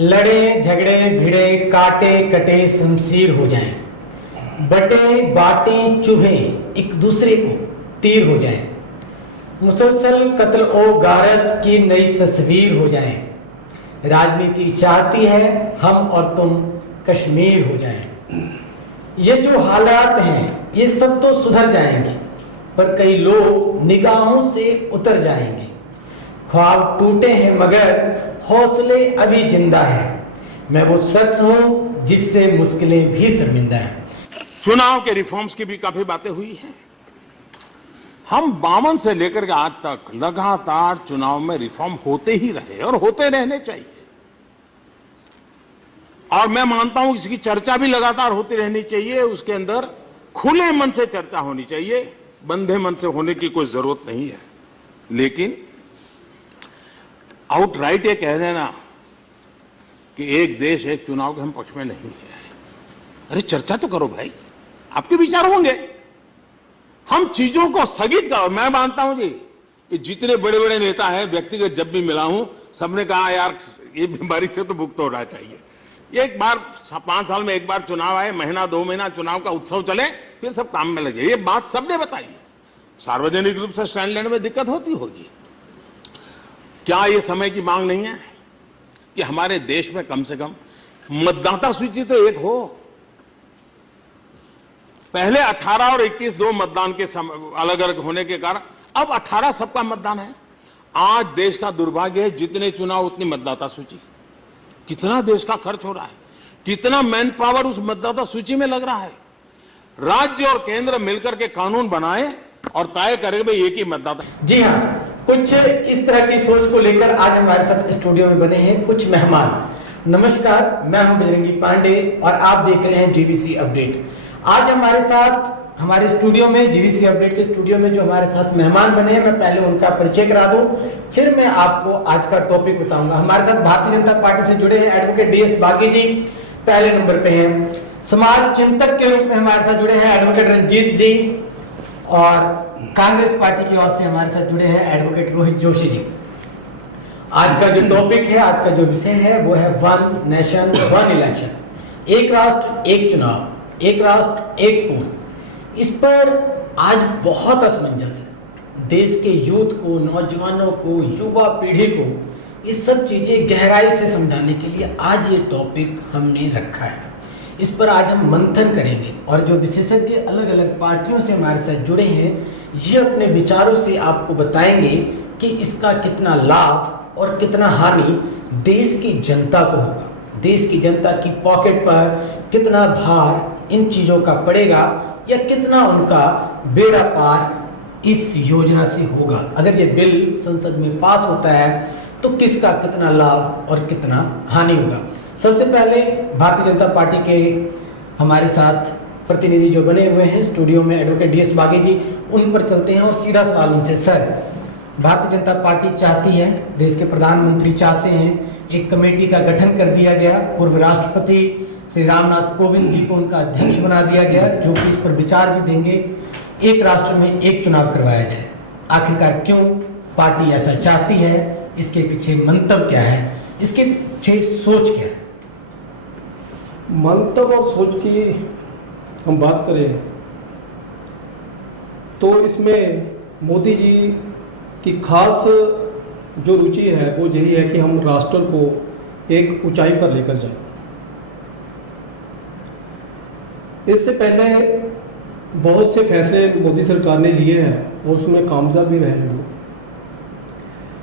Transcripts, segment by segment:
लड़े झगड़े भिड़े काटे कटे शमशीर हो जाएं, बटे बाटे चुभे एक दूसरे को तीर हो जाएं, मुसलसल कत्ल ओ गारत की नई तस्वीर हो जाएं, राजनीति चाहती है हम और तुम कश्मीर हो जाएं। ये जो हालात हैं ये सब तो सुधर जाएंगे, पर कई लोग निगाहों से उतर जाएंगे। ख्वाब टूटे हैं मगर हौसले अभी जिंदा है, मैं वो शख्स हूं जिससे मुश्किलें भी शर्मिंदा है। चुनाव के रिफॉर्म्स की भी काफी बातें हुई हैं। हम 52 से लेकर के आज तक लगातार चुनाव में रिफॉर्म होते ही रहे और होते रहने चाहिए, और मैं मानता हूं इसकी चर्चा भी लगातार होती रहनी चाहिए। उसके अंदर खुले मन से चर्चा होनी चाहिए, बंधे मन से होने की कोई जरूरत नहीं है। लेकिन आउटराइट ये कह देना कि एक देश एक चुनाव के हम पक्ष में नहीं है, अरे चर्चा तो करो भाई, आपके विचार होंगे। हम चीजों को स्थगित करो। मैं मानता हूं जी कि जितने बड़े बड़े नेता हैं, व्यक्तिगत जब भी मिला हूं, सबने कहा यार ये बीमारी से तो मुक्त होना चाहिए। ये एक बार 5 साल में एक बार चुनाव आए, महीना 2 महीना चुनाव का उत्सव चले, फिर सब काम में लगे। ये बात सबने बताई है। सार्वजनिक रूप से स्टैंड लेने में दिक्कत होती होगी। क्या ये समय की मांग नहीं है कि हमारे देश में कम से कम मतदाता सूची तो एक हो? पहले 18 और 21 दो मतदान के अलग अलग होने के कारण अब 18 सबका मतदान है। आज देश का दुर्भाग्य है, जितने चुनाव उतनी मतदाता सूची। कितना देश का खर्च हो रहा है, कितना मैन पावर उस मतदाता सूची में लग रहा है। राज्य और केंद्र मिलकर के कानून बनाए और तय करे भाई एक ही मतदाता। जी हाँ, कुछ इस तरह की सोच को लेकर आज हमारे साथ स्टूडियो में बने हैं कुछ मेहमान। नमस्कार, मैं हूं बजरंगी पांडे और आप देख रहे हैं जीवीसी अपडेट। आज हमारे साथ हमारे स्टूडियो में, जीवीसी अपडेट के स्टूडियो में जो हमारे साथ मेहमान बने हैं, मैं पहले उनका परिचय करा दूं, फिर मैं आपको आज का टॉपिक बताऊंगा। हमारे साथ भारतीय जनता पार्टी से जुड़े हैं एडवोकेट डीएस बागी जी, पहले नंबर पे हैं। समाज चिंतक के रूप में हमारे साथ जुड़े हैं एडवोकेट रंजीत जी, और कांग्रेस पार्टी की ओर से हमारे साथ जुड़े हैं एडवोकेट रोहित जोशी जी। आज का जो टॉपिक है, आज का जो विषय है वो है वन नेशन वन इलेक्शन, एक राष्ट्र एक चुनाव, एक राष्ट्र एक पोल। इस पर आज बहुत असमंजस है। देश के यूथ को, नौजवानों को, युवा पीढ़ी को इस सब चीजें गहराई से समझाने के लिए आज ये टॉपिक हमने रखा है। इस पर आज हम मंथन करेंगे और जो विशेषज्ञ अलग अलग पार्टियों से हमारे साथ जुड़े हैं, ये अपने विचारों से आपको बताएंगे कि इसका कितना लाभ और कितना हानि देश की जनता को होगा। देश की जनता की पॉकेट पर कितना भार इन चीजों का पड़ेगा या कितना उनका बेड़ा पार इस योजना से होगा। अगर ये बिल संसद में पास होता है तो किसका कितना लाभ और कितना हानि होगा। सबसे पहले भारतीय जनता पार्टी के हमारे साथ प्रतिनिधि जो बने हुए हैं स्टूडियो में, एडवोकेट डीएस बागी जी, उन पर चलते हैं और सीधा सवाल उनसे। सर, भारतीय जनता पार्टी चाहती है, देश के प्रधानमंत्री चाहते हैं, एक कमेटी का गठन कर दिया गया, पूर्व राष्ट्रपति श्री रामनाथ कोविंद जी को उनका अध्यक्ष बना दिया गया, जो कि इस पर विचार भी देंगे, एक राष्ट्र में एक चुनाव करवाया जाए। आखिरकार क्यों पार्टी ऐसा चाहती है, इसके पीछे मंतव्य क्या है, इसके पीछे सोच क्या है? मंतव्य और सोच की हम बात करें तो इसमें मोदी जी की खास जो रुचि है वो यही है कि हम राष्ट्र को एक ऊंचाई पर लेकर जाएं। इससे पहले बहुत से फैसले मोदी सरकार ने लिए हैं और उसमें कामयाब भी रहे हैं,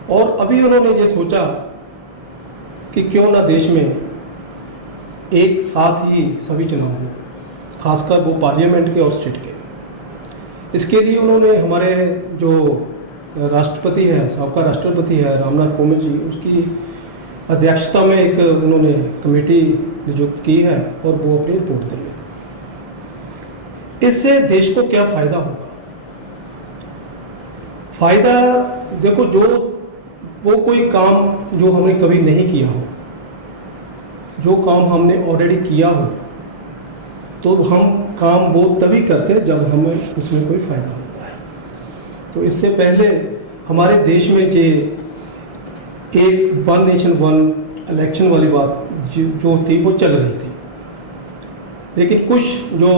और अभी उन्होंने ये सोचा कि क्यों ना देश में एक साथ ही सभी चुनाव हो, खासकर वो पार्लियामेंट के और स्टेट के। इसके लिए उन्होंने हमारे जो राष्ट्रपति है, साबका राष्ट्रपति है रामनाथ कोविंद जी, उसकी अध्यक्षता में एक उन्होंने कमेटी नियुक्त की है और वो अपनी रिपोर्ट देंगे। इससे देश को क्या फायदा होगा? फायदा देखो, जो वो कोई काम जो हमने कभी नहीं किया हो, जो काम हमने ऑलरेडी किया हो, तो हम काम वो तभी करते हैं जब हमें उसमें कोई फायदा होता है। तो इससे पहले हमारे देश में जो एक वन नेशन वन इलेक्शन वाली बात जो थी वो चल रही थी, लेकिन कुछ जो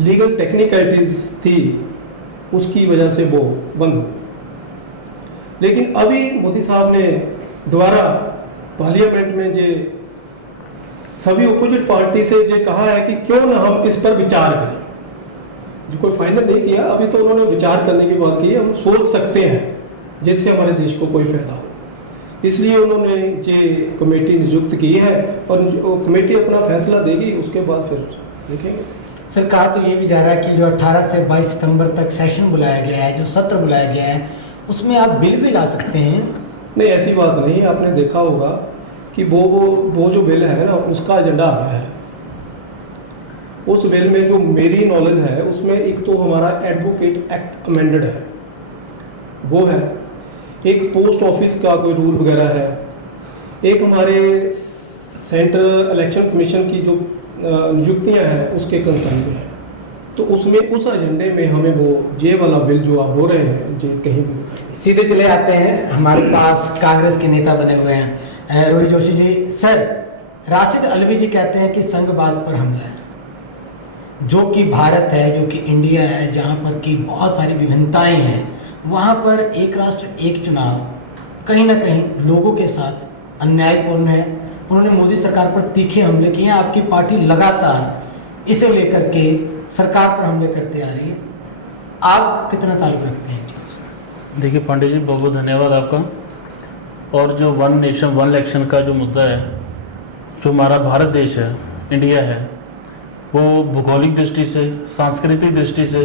लीगल टेक्निकलिटीज थी उसकी वजह से वो बंद हो। लेकिन अभी मोदी साहब ने दोबारा पार्लियामेंट में जो सभी अपोजिट पार्टी से जो कहा है कि क्यों ना हम इस पर विचार करें, जो कोई फाइनल नहीं किया अभी, तो उन्होंने विचार करने की बात की है, हम सोच सकते हैं जिससे हमारे देश को कोई फायदा हो। इसलिए उन्होंने ये कमेटी नियुक्त की है और कमेटी अपना फैसला देगी, उसके बाद फिर देखेंगे। सर कहा तो ये भी जा रहा है कि जो 18 से 22 सितंबर तक सेशन बुलाया गया है, जो सत्र बुलाया गया है, उसमें आप बिल भी ला सकते हैं। नहीं, ऐसी बात नहीं, आपने देखा होगा कि वो जो बिल है ना उसका एजेंडा आ गया है। उस बिल में जो मेरी नॉलेज है उसमें एक तो हमारा एडवोकेट एक्ट अमेंडेड है, वो है, एक पोस्ट ऑफिस का कोई रूल वगैरह है, एक हमारे सेंट्रल इलेक्शन कमीशन की जो नियुक्तियां हैं उसके कंसर्न में है। तो उसमें उस एजेंडे में हमें वो जे वाला बिल जो आप बोल रहे हैं जे कहीं भी। सीधे चले आते हैं, हमारे पास कांग्रेस के नेता बने हुए हैं रोहित जोशी जी। सर, राशिद अलवी जी कहते हैं कि संघवाद पर हमला है, जो कि भारत है, जो कि इंडिया है, जहाँ पर की बहुत सारी विभिन्नताएं हैं, वहाँ पर एक राष्ट्र एक चुनाव कहीं ना कहीं लोगों के साथ अन्यायपूर्ण है। उन्होंने मोदी सरकार पर तीखे हमले किए हैं। आपकी पार्टी लगातार इसे लेकर के सरकार पर हमले करते आ रही है, आप कितना ताल्लुक रखते हैं? देखिए पांडे जी, बहुत बहुत धन्यवाद आपका। और जो वन नेशन वन इलेक्शन का जो मुद्दा है, जो हमारा भारत देश है, इंडिया है, वो भौगोलिक दृष्टि से, सांस्कृतिक दृष्टि से,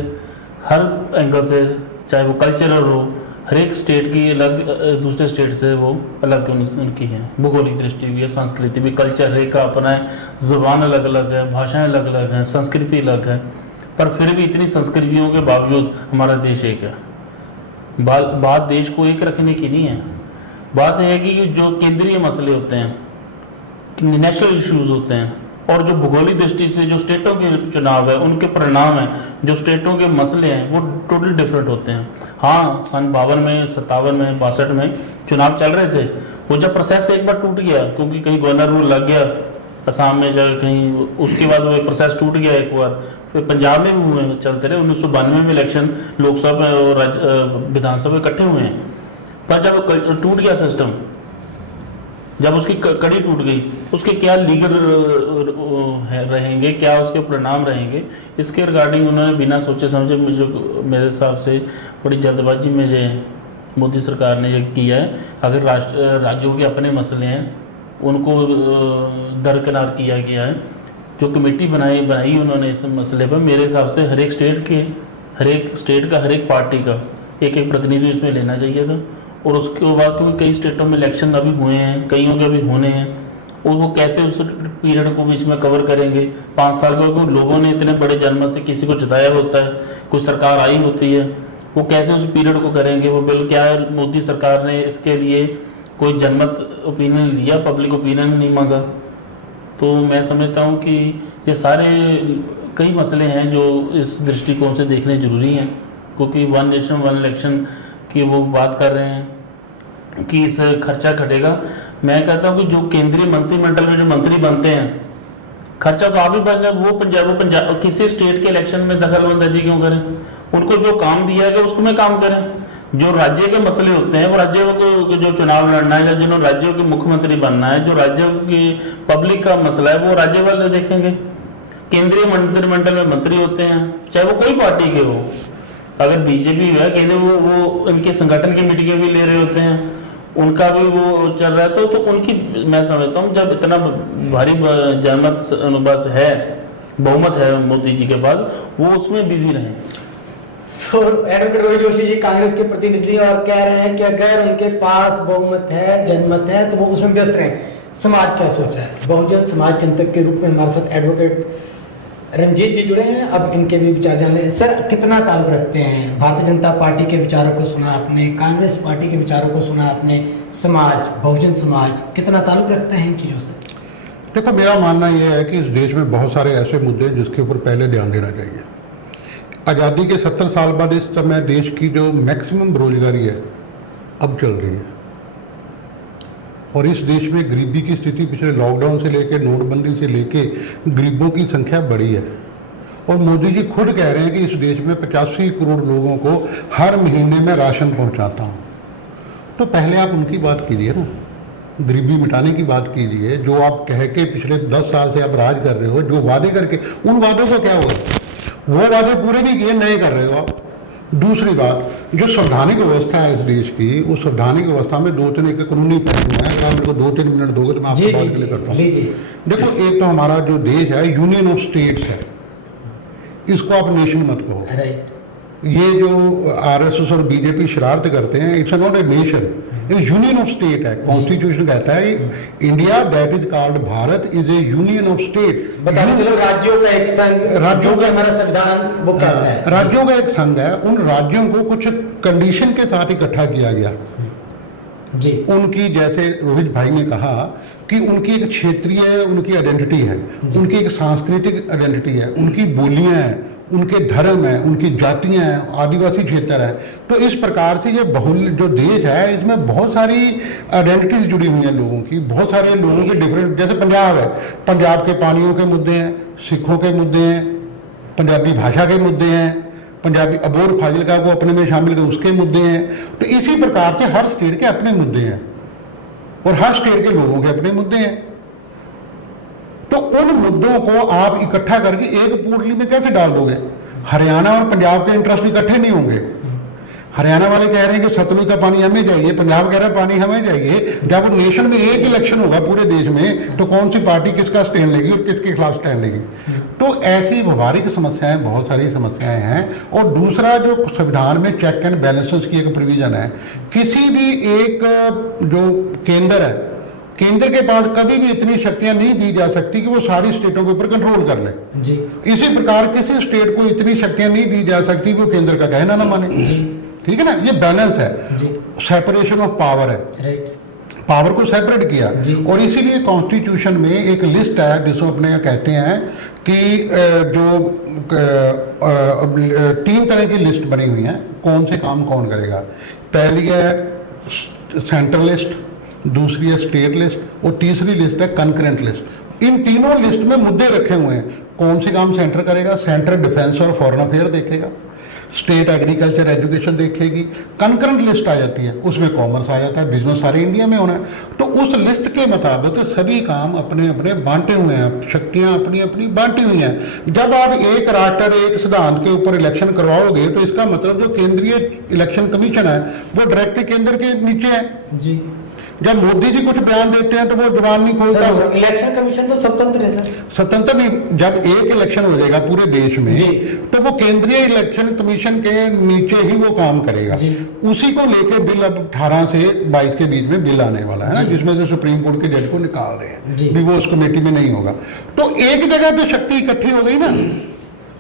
हर एंगल से, चाहे वो कल्चरल हो, हर एक स्टेट की अलग दूसरे स्टेट से वो अलग उनकी है, भौगोलिक दृष्टि भी है, संस्कृति भी, कल्चर है का अपना है, ज़ुबान अलग अलग है, भाषाएं अलग अलग हैं, संस्कृति अलग है, पर फिर भी इतनी संस्कृतियों के बावजूद हमारा देश एक है। बात देश को एक रखने की नहीं है, बात यह है कि जो केंद्रीय मसले होते हैं, नेशनल इश्यूज होते हैं, और जो भौगोलिक दृष्टि से जो स्टेटों के चुनाव है, उनके परिणाम हैं, जो स्टेटों के मसले हैं, वो टोटल डिफरेंट होते हैं। हाँ, सन 52 में, 57 में, 62 में चुनाव चल रहे थे, वो जब प्रोसेस एक बार टूट गया, क्योंकि कहीं गवर्नर रूल लग गया असम में, जब कहीं उसके बाद वो प्रोसेस टूट गया एक बार, फिर पंजाब में भी हुए चलते रहे। 1992 में इलेक्शन लोकसभा और विधानसभा इकट्ठे हुए हैं, पर जब टूट गया सिस्टम, जब उसकी कड़ी टूट गई, उसके क्या लीगल रहेंगे, क्या उसके परिणाम रहेंगे, इसके रिगार्डिंग उन्होंने बिना सोचे समझे, मुझे मेरे हिसाब से बड़ी जल्दबाजी में जो मोदी सरकार ने ये किया है। अगर राज्यों के अपने मसले हैं उनको दरकिनार किया गया है। जो कमेटी बनाई उन्होंने इस मसले पर, मेरे हिसाब से हर एक स्टेट का हर एक पार्टी का एक प्रतिनिधि इसमें लेना चाहिए था। और उसके बाद क्योंकि कई स्टेटों में इलेक्शन अभी हुए हैं, कईयों के अभी होने हैं, और वो कैसे उस पीरियड को बीच में कवर करेंगे। 5 साल को लोगों ने इतने बड़े जनमत से किसी को जिताया होता है, कोई सरकार आई होती है, वो कैसे उस पीरियड को करेंगे। वो बिल क्या है, मोदी सरकार ने इसके लिए कोई जनमत ओपिनियन लिया, पब्लिक ओपिनियन नहीं मांगा। तो मैं समझता हूँ कि ये सारे कई मसले हैं जो इस दृष्टिकोण से देखने जरूरी हैं, क्योंकि वन नेशन वन इलेक्शन की वो बात कर रहे हैं कि इस खर्चा घटेगा। मैं कहता हूँ कि जो केंद्रीय मंत्रिमंडल में जो मंत्री बनते हैं, खर्चा तो आप ही बन जाए, वो पंजाब किसी स्टेट के इलेक्शन में दखलअंदाजी क्यों करें? उनको जो काम दिया गया उसको में काम करें। जो राज्य के मसले होते हैं, वो राज्यों को जो चुनाव लड़ना है, या जिन्होंने राज्यों के मुख्यमंत्री बनना है, जो राज्यों की पब्लिक का मसला है, वो राज्य वाले देखेंगे। केंद्रीय मंत्रिमंडल में मंत्री होते हैं, चाहे वो कोई पार्टी के हो, अगर बीजेपी है केंद्र, वो इनके संगठन की मीटिंगें भी ले रहे होते हैं, उनका भी वो चल रहा है। तो उनकी मैं समझता हूँ जब इतना भारी जनमत अनुबंध है, बहुमत है मोदी जी के पास, वो उसमें बिजी रहे। एडवोकेट रोहित जोशी जी कांग्रेस के प्रतिनिधि और कह रहे हैं कि अगर उनके पास बहुमत है, जनमत है, तो वो उसमें व्यस्त रहे। समाज क्या सोचा है? बहुजन समाज चिंतक के रूप में हमारे साथ एडवोकेट रंजीत जी जुड़े हैं, अब इनके भी विचार जान लें। सर, कितना ताल्लुक रखते हैं? भारतीय जनता पार्टी के विचारों को सुना आपने, कांग्रेस पार्टी के विचारों को सुना आपने, समाज, बहुजन समाज कितना ताल्लुक रखते हैं इन चीज़ों से? देखो, मेरा मानना यह है कि इस देश में बहुत सारे ऐसे मुद्दे हैं जिसके ऊपर पहले ध्यान देना चाहिए। आज़ादी के 70 साल बाद इस समय देश की जो मैक्सिमम बेरोजगारी है अब चल रही है। और इस देश में गरीबी की स्थिति पिछले लॉकडाउन से लेकर नोटबंदी से लेके गरीबों की संख्या बढ़ी है। और मोदी जी खुद कह रहे हैं कि इस देश में 85 करोड़ लोगों को हर महीने में राशन पहुंचाता हूं। तो पहले आप उनकी बात कीजिए ना, गरीबी मिटाने की बात कीजिए। जो आप कह के पिछले 10 साल से आप राज कर रहे हो, जो वादे करके, उन वादों का क्या हुआ? वो वादे पूरे नहीं किए, नए कर रहे हो आप। दूसरी बात, जो संवैधानिक व्यवस्था है इस देश की, उस संवैधानिक व्यवस्था में 2-3 एक कानूनी पहलू है। अगर आप मेरे को 2-3 मिनट दोगे तो मैं आपको बात क्लियर करता हूँ। देखो, एक तो हमारा जो देश है यूनियन ऑफ स्टेट्स है, इसको आप नेशन मत कहो। राइट। ये जो आरएसएस और बीजेपी शरारत करते हैं, it's not a nation, it's union of state है। कॉन्स्टिट्यूशन कहता है India that is called Bharat is A union of state. बताने चलो, राज्यों का एक संघ, राज्यों का हमारा संविधान वो कहता है। राज्यों का एक संघ है। उन राज्यों को कुछ कंडीशन के साथ इकट्ठा किया गया जी। उनकी, जैसे रोहित भाई ने कहा कि उनकी एक क्षेत्रीय उनकी आइडेंटिटी है, उनकी एक सांस्कृतिक आइडेंटिटी है, उनकी बोलियां हैं, उनके धर्म है, उनकी जातियां हैं, आदिवासी क्षेत्र है। तो इस प्रकार से ये बहुल जो देश है, इसमें बहुत सारी आइडेंटिटीज जुड़ी हुई हैं लोगों की, बहुत सारे लोगों के डिफरेंट। जैसे पंजाब है, पंजाब के पानियों के मुद्दे हैं, सिखों के मुद्दे हैं, पंजाबी भाषा के मुद्दे हैं, पंजाबी अबोर फाजिलका को अपने में शामिल कर उसके मुद्दे हैं। तो इसी प्रकार से हर स्टेट के अपने मुद्दे हैं और हर स्टेट के लोगों के अपने मुद्दे हैं। तो उन मुद्दों को आप इकट्ठा करके एक पोटली में कैसे डाल दोगे? हरियाणा और पंजाब के इंटरेस्ट इकट्ठे नहीं होंगे। हरियाणा वाले कह रहे हैं कि सतलुज का पानी हमें चाहिए, पंजाब कह रहा है पानी हमें चाहिए। जब नेशन में एक इलेक्शन होगा पूरे देश में, तो कौन सी पार्टी किसका स्टैंड लेगी और किसके खिलाफ स्टैंड लेगी? तो ऐसी व्यवहारिक समस्याएं, बहुत सारी समस्याएं हैं। और दूसरा, जो संविधान में चेक एंड बैलेंसेस की एक प्रोविजन है, किसी भी एक जो केंद्र है, केंद्र के पास कभी भी इतनी शक्तियां नहीं दी जा सकती कि वो सारी स्टेटों के ऊपर कंट्रोल कर ले जी। इसी प्रकार किसी स्टेट को इतनी शक्तियां नहीं दी जा सकती कि वो केंद्र का कहना ना माने जी। ठीक है ना? ये बैलेंस है, सेपरेशन ऑफ पावर है। राइट। पावर को सेपरेट किया। और इसीलिए कॉन्स्टिट्यूशन में एक लिस्ट है जिसको अपने कहते हैं कि जो 3 तरह की लिस्ट बनी हुई है, कौन से काम कौन करेगा। पहली है सेंट्रल लिस्ट, दूसरी है स्टेट लिस्ट और तीसरी लिस्ट है कंकरेंट लिस्ट। इन तीनों लिस्ट में मुद्दे रखे हुए हैं। कौन से काम सेंटर करेगा? सेंटर डिफेंस और फॉरेन अफेयर देखेगा, स्टेट एग्रीकल्चर एजुकेशन देखेगी। कंकरेंट लिस्ट आ जाती है, उसमें कॉमर्स आ जाता है, बिजनेस सारे इंडिया में होना है। तो उस लिस्ट के मुताबिक सभी काम अपने अपने बांटे हुए हैं, शक्तियां अपनी अपनी बांटी हुई हैं। जब आप एक राष्ट्र एक सिद्धांत के ऊपर इलेक्शन करवाओगे तो इसका मतलब जो केंद्रीय इलेक्शन कमीशन है वो डायरेक्ट केंद्र के नीचे है जी। जब मोदी जी कुछ बयान देते हैं तो वो जवान नहीं खोलता। इलेक्शन कमीशन तो स्वतंत्र है सर। स्वतंत्र नहीं, जब एक इलेक्शन हो जाएगा पूरे देश में तो वो केंद्रीय इलेक्शन कमीशन के नीचे ही वो काम करेगा। उसी को लेकर बिल अब 18 से 22 के बीच में बिल आने वाला है ना, जिसमें से सुप्रीम कोर्ट के जज को निकाल रहे हैं भी वो उस कमेटी में नहीं होगा। तो एक जगह पे शक्ति इकट्ठी हो गई ना,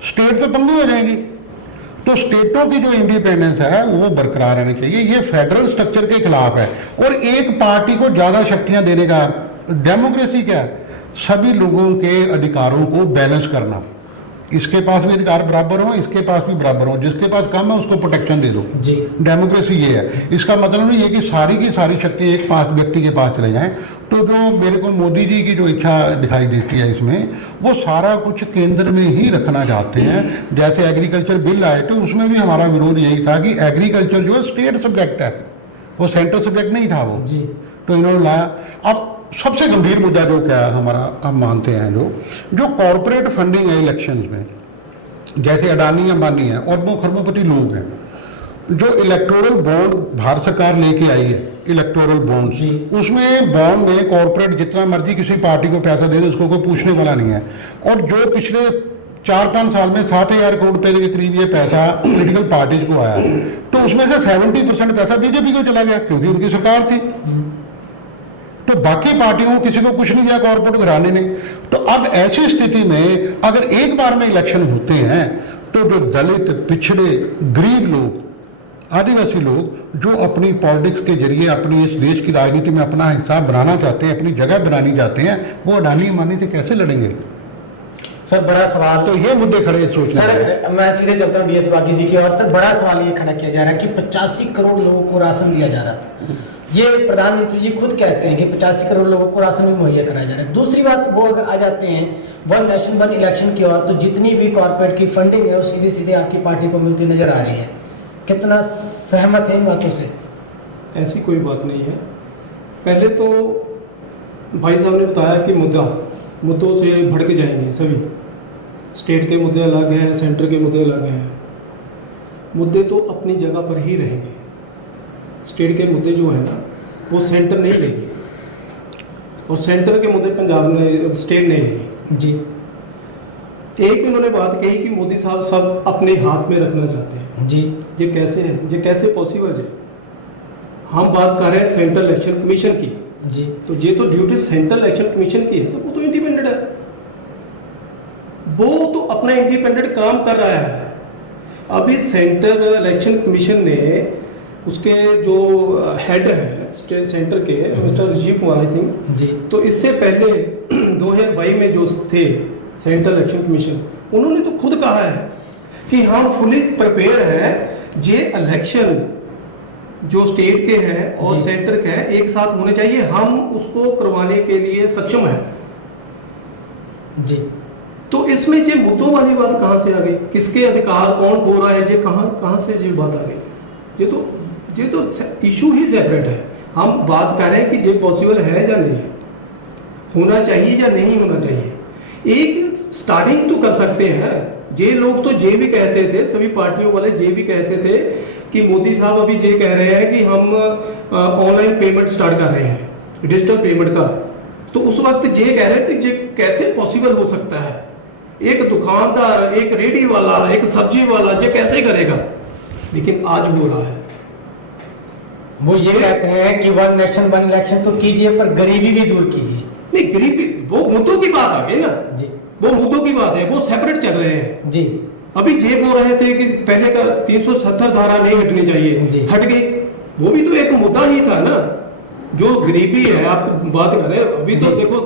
स्टेट तो पंगु हो जाएगी। तो स्टेटों की जो इंडिपेंडेंस है वो बरकरार रहनी चाहिए। ये फेडरल स्ट्रक्चर के खिलाफ है। और एक पार्टी को ज्यादा शक्तियां देने का, डेमोक्रेसी क्या है? सभी लोगों के अधिकारों को बैलेंस करना, इसके पास भी अधिकार बराबर हो, इसके पास भी बराबर हो, जिसके पास कम है उसको प्रोटेक्शन दे दो जी। डेमोक्रेसी ये है। इसका मतलब नहीं है कि सारी की सारी शक्ति एक पास व्यक्ति के पास चले जाएं। तो जो मेरे को मोदी जी की जो इच्छा दिखाई देती है इसमें, वो सारा कुछ केंद्र में ही रखना चाहते हैं। जैसे एग्रीकल्चर बिल आए तो उसमें भी हमारा विरोध यही था कि एग्रीकल्चर जो है स्टेट सब्जेक्ट है, वो सेंट्रल सब्जेक्ट नहीं था वो जी। तो इन्होंने लाया। अब सबसे गंभीर मुद्दा जो क्या है हमारा, हम मानते हैं जो कॉरपोरेट फंडिंग है इलेक्शंस में, जैसे अडानी अंबानी है और वो खरबोपति लोग हैं, जो इलेक्टोरल बॉन्ड भारत सरकार लेके आई है, इलेक्टोरल बॉन्ड, उसमें बॉन्ड में कॉरपोरेट जितना मर्जी किसी पार्टी को पैसा दे दे, उसको कोई पूछने वाला नहीं है। और जो पिछले 4-5 साल में 60,000 करोड़ रुपए के करीब ये पैसा पॉलिटिकल पार्टीज को आया, तो उसमें से 70% पैसा बीजेपी को चला गया क्योंकि उनकी सरकार थी। तो बाकी पार्टियों को किसी को कुछ नहीं दिया कॉर्पोरेट घराने ने। तो अब ऐसी स्थिति में अगर एक बार में इलेक्शन होते हैं तो जो दलित, पिछड़े, गरीब लोग, आदिवासी लोग जो अपनी पॉलिटिक्स के जरिए अपनी इस देश की राजनीति में अपना हिस्सा बनाना चाहते हैं, अपनी जगह बनानी चाहते हैं, वो अडानी अंबानी से कैसे लड़ेंगे? सर बड़ा सवाल तो ये मुद्दे खड़े सोचना। सर मैं सीधे चलता हूँ डीएस बागी जी की और। सर बड़ा सवाल ये खड़ा किया जा रहा है कि 85 करोड़ लोगों को राशन दिया जा रहा था, ये प्रधानमंत्री जी खुद कहते हैं कि 85 करोड़ लोगों को राशन भी मुहैया कराया जा रहा है। दूसरी बात, वो अगर आ जाते हैं वन नेशन वन इलेक्शन की ओर, तो जितनी भी कॉर्पोरेट की फंडिंग है वो सीधे सीधे आपकी पार्टी को मिलती नजर आ रही है। कितना सहमत है इन बातों से? ऐसी कोई बात नहीं है। पहले तो भाई साहब ने बताया कि मुद्दों से भड़क जाएंगे सभी। स्टेट के मुद्दे अलग हैं, सेंटर के मुद्दे अलग हैं। मुद्दे तो अपनी जगह पर ही रहेंगे। स्टेट के मुद्दे जो है ना वो सेंटर नहीं लेगी, और सेंटर के मुद्दे पंजाब ने स्टेट नहीं लेगी जी। एक इन्होंने बात कही कि मोदी साहब सब अपने हाथ में रखना चाहते हैं जी। ये कैसे है, ये कैसे पॉसिबल है? हम बात कर रहे हैं सेंट्रल इलेक्शन कमीशन की जी। तो ये तो ड्यूटी सेंट्रल इलेक्शन कमीशन की है, तो वो तो इंडिपेंडेंट है, वो तो अपना इंडिपेंडेंट काम कर रहा है। अभी सेंट्रल इलेक्शन कमीशन ने उसके जो हेड है स्टेट सेंटर के mister Rajiv Kumar I think ji. तो इससे पहले 2022 में जो थे सेंट्रल इलेक्शन कमीशन, उन्होंने तो खुद कहा है कि हम फुली प्रिपेयर हैं, ये इलेक्शन जो स्टेट के हैं और जी। सेंटर के हैं एक साथ होने चाहिए, हम उसको करवाने के लिए सक्षम हैं। जी। तो इसमें ये मुद्दों वाली बात कहाँ से आ गई? किसके अधिकार कौन खो रहा है? ये कहाँ से ये बात आ गई? ये तो इशू ही सेपरेट है। हम बात कर रहे हैं कि ये पॉसिबल है या नहीं है, होना चाहिए या नहीं होना चाहिए। एक स्टार्टिंग तो कर सकते हैं। ये लोग तो ये भी कहते थे, सभी पार्टियों वाले ये भी कहते थे कि मोदी साहब अभी ये कह रहे हैं कि हम ऑनलाइन पेमेंट स्टार्ट कर रहे हैं, डिजिटल पेमेंट का। तो उस वक्त ये कह रहे थे ये कैसे पॉसिबल हो सकता है? एक दुकानदार, एक रेडी वाला, एक सब्जी वाला ये कैसे करेगा? लेकिन आज हो रहा है। वो ये कहते हैं कि वन नेशन वन इलेक्शन तो कीजिए पर गरीबी भी दूर कीजिए। नहीं, गरीबी वो मुद्दों की बात आ गई ना जी। वो मुद्दों की बात है, वो सेपरेट चल रहे हैं जी। अभी ये बोल रहे थे कि पहले का 370 धारा नहीं हटनी जी। चाहिए, हट गई। वो भी तो एक मुद्दा ही था ना। जो गरीबी है आप बात कर रहे हैं, अभी तो जी। देखो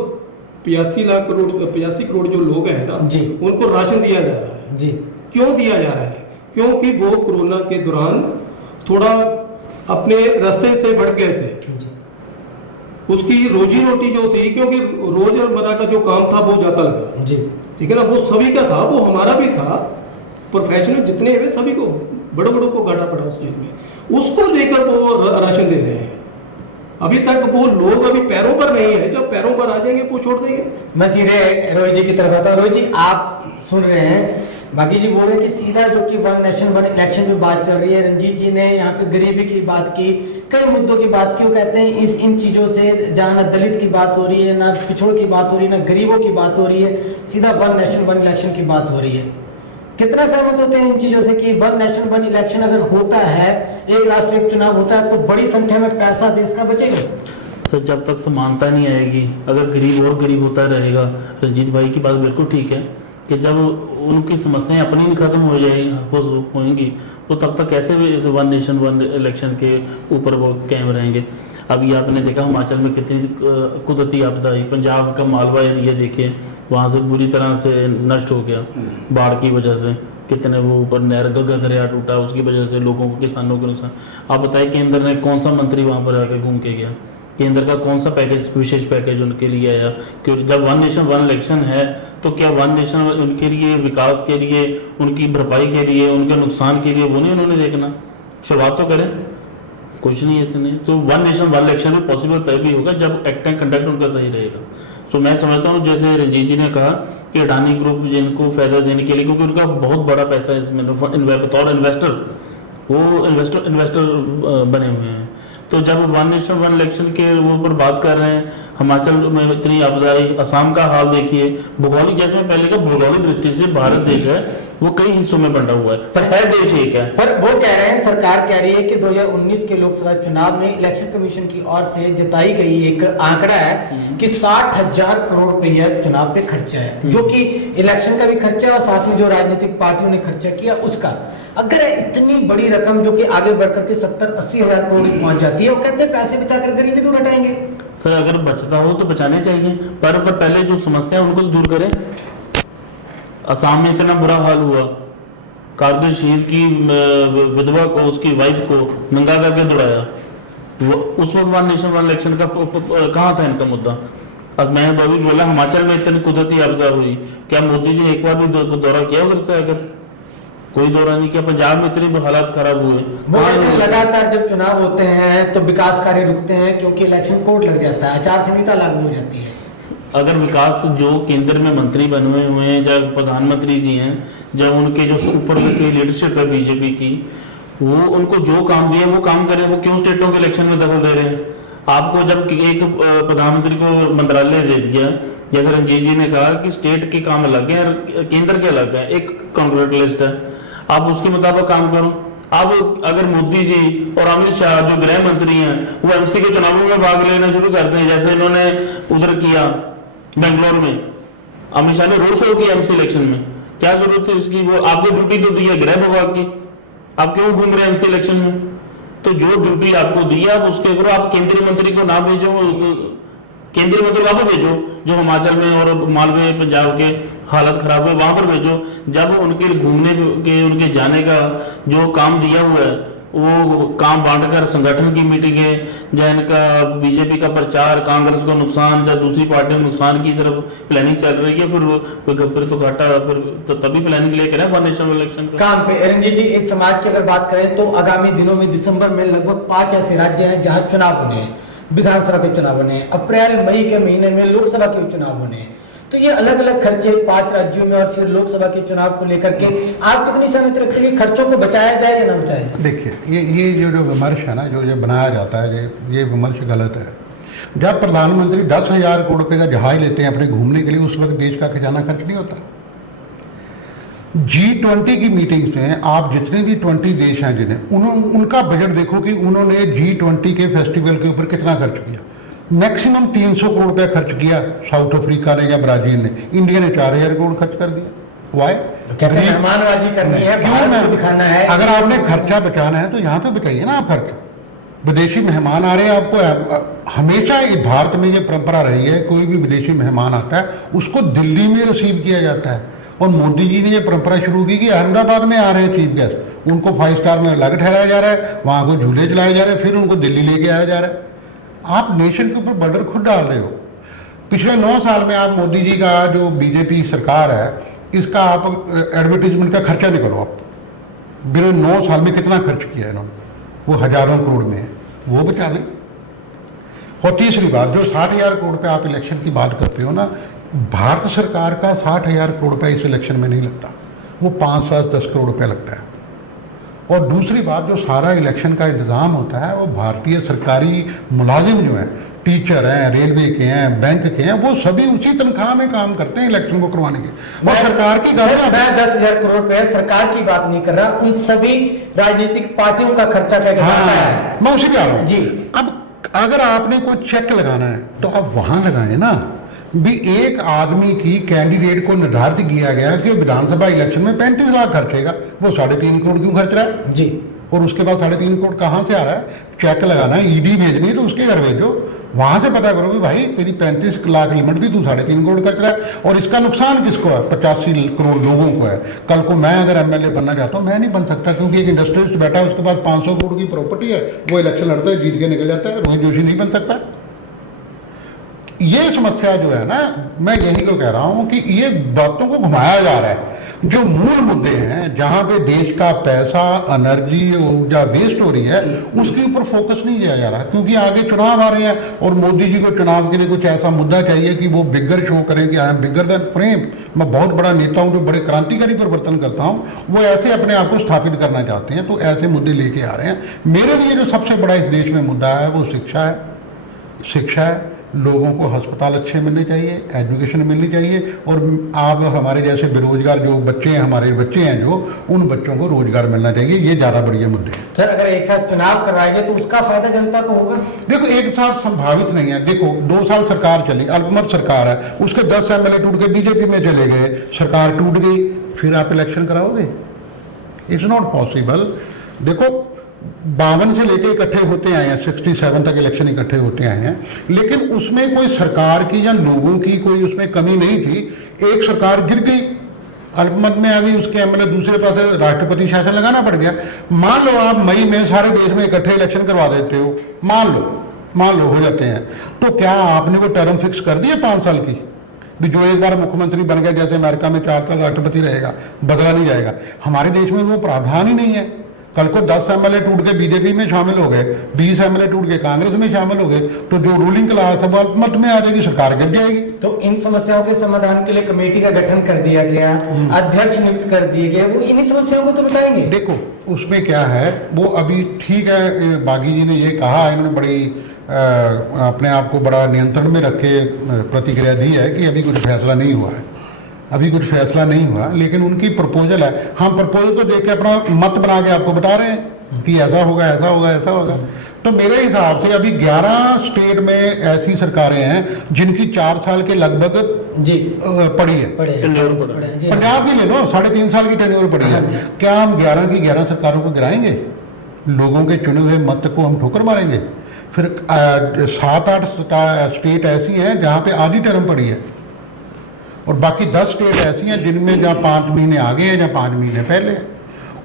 85 करोड़ जो लोग हैं ना जी। उनको राशन दिया जा रहा है। जी। क्यों दिया जा रहा है? क्योंकि वो कोरोना के दौरान थोड़ा अपने रास्ते से भटक गए थे। जी। उसकी रोजी रोटी जो थी, क्योंकि रोजमर्रा का जो काम था वो जाता लगा, जी। ठीक है ना, वो सभी का था, वो हमारा भी था। प्रोफेशनल जितने हैं सभी को, बड़े बड़ों को घाटा पड़ा उस चीज में, उसको लेकर वो राशन दे रहे हैं। अभी तक वो लोग अभी पैरों पर नहीं है, जब पैरों पर आ जाएंगे वो छोड़ देंगे। मैं सीधे रोहित जी की तरफ आता हूँ। रोहित जी, आप सुन रहे हैं बाकी जी बोल रहे हैं कि सीधा जो कि वन नेशन वन इलेक्शन में बात चल रही है। रंजीत जी ने यहाँ पे गरीबी की बात की, कई मुद्दों की बात की। वो कहते हैं इन चीजों से जहाँ ना दलित की बात हो रही है, ना पिछड़ों की बात हो रही है, ना गरीबों की बात हो रही है, सीधा वन नेशन वन इलेक्शन की बात हो रही है। कितना सहमत होते हैं इन चीजों से कि वन नेशन वन इलेक्शन अगर होता है, एक राष्ट्र एक चुनाव होता है, तो बड़ी संख्या में पैसा देश का बचेगा? सर, जब तक समानता नहीं आएगी, अगर गरीब और गरीब होता रहेगा, रंजीत भाई की बात बिल्कुल ठीक है कि जब उनकी समस्याएं अपनी नहीं खत्म हो होंगी तो तब तक कैसे भी इस वन नेशन वन इलेक्शन के ऊपर वो कायम रहेंगे। अभी आपने देखा हिमाचल में कितनी कुदरती आपदा आई, पंजाब का मालवा एरिया देखिए, वहाँ से बुरी तरह से नष्ट हो गया बाढ़ की वजह से। कितने वो ऊपर नहर गंगा दरिया टूटा, उसकी वजह से लोगों को, किसानों को नुकसान। आप बताइए केंद्र ने कौन सा मंत्री वहाँ पर आके घूम के गया? केंद्र का कौन सा पैकेज, विशेष पैकेज उनके लिए आया? क्योंकि जब वन नेशन वन इलेक्शन है तो क्या वन नेशन उनके लिए, विकास के लिए, उनकी भरपाई के लिए, उनके नुकसान के लिए वो नहीं उन्होंने देखना? शुरुआत तो करें, कुछ नहीं ऐसे नहीं। तो वन नेशन वन इलेक्शन में पॉसिबल तभी होगा जब एक्ट एंड कंडक्ट उनका सही रहेगा। तो मैं समझता हूँ जैसे रंजीत जी ने कहा कि अडानी ग्रुप जिनको फायदा देने के लिए, क्योंकि उनका बहुत बड़ा पैसा है इसमें, बतौर इन्वेस्टर वो इन्वेस्टर बने हुए हैं। तो जब वन नेशन वन इलेक्शन के ऊपर बात कर रहे हैं, हिमाचल में इतनी आपदा आई, असम का हाल देखिए, भौगोलिक, जैसे मैं पहले का भौगोलिक दृष्टि से भारत देश है वो कई हिस्सों में बंटा हुआ है देश एक है। पर वो कह रहे हैं, सरकार कह रही है कि 2019 के लोकसभा चुनाव में इलेक्शन कमीशन की ओर से जताई गई एक आंकड़ा है कि 60,000 करोड़ रुपया चुनाव पे खर्चा है, जो कि इलेक्शन का भी खर्चा और साथ में जो राजनीतिक पार्टियों ने खर्चा किया उसका। अगर इतनी बड़ी रकम जो कि आगे बढ़कर के 70-80 हजार करोड़ पहुंच जाती है, वो कहते हैं पैसे बचाकर गरीबी दूर हटाएंगे। सर, अगर बचता हो तो बचाने चाहिए, पर पहले जो समस्या है उनको दूर करें। असम में इतना बुरा हाल हुआ, कारगिल शहीद की विधवा को, उसकी वाइफ को नंगा करके दौड़ाया, उस वक्त वन नेशन वन इलेक्शन का कहाँ था इनका मुद्दा? अब मैं अभी बोला हिमाचल में इतनी कुदरती आपदा हुई, क्या मोदी जी एक बार भी दौरा किया उधर से? अगर कोई दौरा नहीं किया। पंजाब में इतने हालात खराब हुए। वो कहते हैं लगातार जब चुनाव होते हैं तो विकास कार्य रुकते हैं क्योंकि इलेक्शन कोड लग जाता है, आचार संहिता लागू हो जाती है। अगर विकास जो केंद्र में मंत्री बने हुए हैं, जब प्रधानमंत्री जी हैं, जब उनके जो ऊपर की लीडरशिप है बीजेपी की, वो उनको जो काम दिए वो काम करें। वो क्यों स्टेटों के इलेक्शन में दखल दे रहे हैं? आपको जब एक प्रधानमंत्री को मंत्रालय दे दिया, जैसे रंजीत जी ने कहा कि स्टेट के काम अलग है केंद्र के अलग है, एक कॉन्क्रीट लिस्ट है, आप उसके मुताबिक काम करो। अब अगर मोदी जी और अमित शाह जो गृह मंत्री हैं वो एमसी के चुनावों में भाग लेना शुरू करते हैं, जैसे इन्होंने उधर किया बेंगलोर में, अमित शाह ने रोड शो किया एमसी इलेक्शन में, क्या जरूरत है उसकी? वो आपको ड्यूटी तो दी है गृह विभाग की, आप क्यों घूम रहे हैं एमसी इलेक्शन में? तो जो ड्यूटी आपको दी है आप उसके करो। आप केंद्रीय मंत्री को ना भेजो, केंद्रीय मंत्री वहां पर भेजो जो हिमाचल में और मालवे पंजाब के हालत खराब हुए वहां पर भेजो। जब उनके घूमने के उनके जाने का जो काम दिया हुआ है वो काम बांटकर संगठन की मीटिंगें, या इनका बीजेपी का प्रचार, कांग्रेस को नुकसान या दूसरी पार्टी को नुकसान की तरफ प्लानिंग चल रही है, फिर तो घाटा, फिर तो तभी प्लानिंग लेकर है वन नेशन इलेक्शन काम पे। रंजीत जी, इस समाज की अगर बात करें तो आगामी दिनों में दिसंबर में लगभग 5 ऐसे राज्य हैं जहां चुनाव होने हैं, विधानसभा के चुनाव होने हैं, अप्रैल मई के महीने में लोकसभा के चुनाव होने हैं। तो ये अलग अलग खर्चे 5 राज्यों में और फिर लोकसभा के चुनाव को लेकर के आप कितनी सहमति रखते हैं कि खर्चों को बचाया जाए या ना बचाया जाए? देखिए, ये जो विमर्श है ना, जो बनाया जाता है, ये विमर्श गलत है। जब प्रधानमंत्री 10,000 करोड़ रुपए का जहाज लेते हैं अपने घूमने के लिए, उस वक्त देश का खजाना खर्च नहीं होता। G20 की मीटिंग्स में आप जितने भी 20 देश हैं जिन्हें उनका बजट देखो कि उन्होंने G20 के फेस्टिवल के ऊपर कितना खर्च किया। मैक्सिमम 300 करोड़ रुपया खर्च किया साउथ अफ्रीका ने या ब्राजील ने, इंडिया ने 4,000 करोड़ खर्च कर दिया। वाई? कहते हैं मेहमानबाजी करनी है, भारत को दिखाना है। अगर आपने खर्चा बचाना है तो यहाँ पे बचाइए ना आप खर्च। विदेशी मेहमान आ रहे हैं, आपको हमेशा भारत में ये परंपरा रही है, कोई भी विदेशी मेहमान आता है उसको दिल्ली में रिसीव किया जाता है। और मोदी जी ने ये परंपरा शुरू की कि अहमदाबाद में आ रहे हैं चीफ गेस्ट, उनको 5 स्टार में अलग ठहराया जा रहा है, वहां को झूले चलाए जा रहे हैं, फिर उनको दिल्ली लेके आया जा रहा है। आप नेशन के ऊपर बर्डर खुद डाल रहे हो। पिछले 9 साल में आप मोदी जी का जो बीजेपी सरकार है, इसका आप एडवर्टीजमेंट का खर्चा निकलो। आप बिना 9 साल में कितना खर्च किया इन्होंने, वो हजारों करोड़ में है, वो बचा लें। और तीसरी बात, जो 60,000 करोड़ रुपये आप इलेक्शन की बात करते हो ना, भारत सरकार का 60,000 करोड़ रुपये इस इलेक्शन में नहीं लगता, वो 5, 7, 10 करोड़ रुपये लगता है। और दूसरी बात, जो सारा इलेक्शन का इंतजाम होता है वो भारतीय सरकारी मुलाजिम जो हैं, टीचर हैं, रेलवे के हैं, बैंक के हैं, वो सभी उसी तनख्वाह में काम करते हैं इलेक्शन को करवाने के। और सरकार की मैं 10,000 करोड़ रुपए सरकार की बात नहीं कर रहा, उन सभी राजनीतिक पार्टियों का खर्चा क्या है, मैं उसी पे आ रहा हूँ जी। अब अगर आपने कोई चेक लगाना है तो आप वहां लगाए ना। भी एक आदमी की कैंडिडेट को निर्धारित किया गया कि विधानसभा इलेक्शन में 35 लाख खर्चेगा, वो 3.5 करोड़ क्यों खर्च रहा है जी? और उसके बाद 3.5 करोड़ कहाँ से आ रहा है? चेक लगाना है, ईडी भेजनी है तो उसके घर भेजो, वहां से पता करो कि भाई तेरी 35 लाख लिमिट भी तू 3.5 करोड़ खर्च रहा है। और इसका नुकसान किसको है? 85 करोड़ लोगों को है। कल को मैं अगर एमएलए बनना चाहता हूँ, मैं नहीं बन सकता, क्योंकि एक इंडस्ट्रियलिस्ट बैठा है, उसके पास 500 करोड़ की प्रॉपर्टी है, वो इलेक्शन लड़ता है, जीत के निकल जाता है। रोहित जोशी नहीं बन सकता। ये समस्या जो है ना, मैं यही तो कह रहा हूं कि ये बातों को घुमाया जा रहा है। जो मूल मुद्दे हैं, जहां पे देश का पैसा, एनर्जी, ऊर्जा वेस्ट हो रही है, उसके ऊपर फोकस नहीं किया जा रहा, क्योंकि आगे चुनाव आ रहे हैं और मोदी जी को चुनाव के लिए कुछ ऐसा मुद्दा चाहिए कि वो बिगर शो करें कि I am bigger than frame, मैं बहुत बड़ा नेता हूं जो बड़े क्रांतिकारी परिवर्तन करता हूं। वो ऐसे अपने आप को स्थापित करना चाहते हैं, तो ऐसे मुद्दे लेके आ रहे हैं। मेरे लिए जो सबसे बड़ा इस देश में मुद्दा है वो शिक्षा है। शिक्षा है, लोगों को अस्पताल अच्छे मिलने चाहिए, एजुकेशन मिलनी चाहिए, और आप हमारे जैसे बेरोजगार जो बच्चे हैं, हमारे बच्चे हैं जो, उन बच्चों को रोजगार मिलना चाहिए। ये ज्यादा बढ़िया मुद्दे हैं। सर, अगर एक साथ चुनाव करवाएंगे तो उसका फायदा जनता को होगा? देखो, एक साथ संभावित नहीं है। देखो, 2 साल सरकार चली, अल्पमत सरकार है, उसके 10 एमएलए टूट के बीजेपी में चले गए, सरकार टूट गई, फिर आप इलेक्शन कराओगे? It's not possible. देखो, 52 से लेके इकट्ठे होते आए हैं, 67 तक इलेक्शन इकट्ठे होते आए हैं, लेकिन उसमें कोई सरकार की या लोगों की कोई उसमें कमी नहीं थी। एक सरकार गिर गई, अल्पमत में आ गई, उसके एमएलए दूसरे पास राष्ट्रपति शासन लगाना पड़ गया। मान लो आप मई में सारे देश में इकट्ठे इलेक्शन करवा देते हो, मान लो हो जाते हैं, तो क्या आपने वो टर्म फिक्स कर दी है 5 साल की भी जो एक बार मुख्यमंत्री बन गया, जैसे अमेरिका में 4 साल राष्ट्रपति रहेगा, बदला नहीं जाएगा? हमारे देश में वो प्रावधान ही नहीं है। कल को 10 एमएलए टूट के बीजेपी में शामिल हो गए, 20 एमएलए टूट के कांग्रेस में शामिल हो गए, तो जो रूलिंग क्लास है वो अल्पमत में आ जाएगी, सरकार गिर जाएगी। तो इन समस्याओं के समाधान के लिए कमेटी का गठन कर दिया गया, अध्यक्ष नियुक्त कर दिए गए, वो इन्हीं समस्याओं को तो बताएंगे। देखो उसमें क्या है, वो अभी ठीक है, बागी जी ने ये कहा, इन्होंने बड़ी अपने आप को बड़ा नियंत्रण में रखे प्रतिक्रिया दी है कि अभी कुछ फैसला नहीं हुआ है, अभी कुछ फैसला नहीं हुआ, लेकिन उनकी प्रपोजल है। हम प्रपोजल तो देख के अपना मत बना के आपको बता रहे हैं कि ऐसा होगा, ऐसा होगा, ऐसा होगा। तो मेरे हिसाब से अभी 11 स्टेट में ऐसी सरकारें हैं जिनकी 4 साल के लगभग जी पड़ी है। पंजाब की ले लो, 3.5 साल की टेन्योर पड़ी है। क्या हम 11 की 11 सरकारों को गिराएंगे? लोगों के चुने हुए मत को हम ठोकर मारेंगे? फिर 7-8 स्टेट ऐसी हैं जहाँ पे आधी टर्म पड़ी है, और बाकी 10 स्टेट ऐसी हैं जिनमें जहाँ 5 महीने आगे हैं, जहाँ 5 महीने पहले है।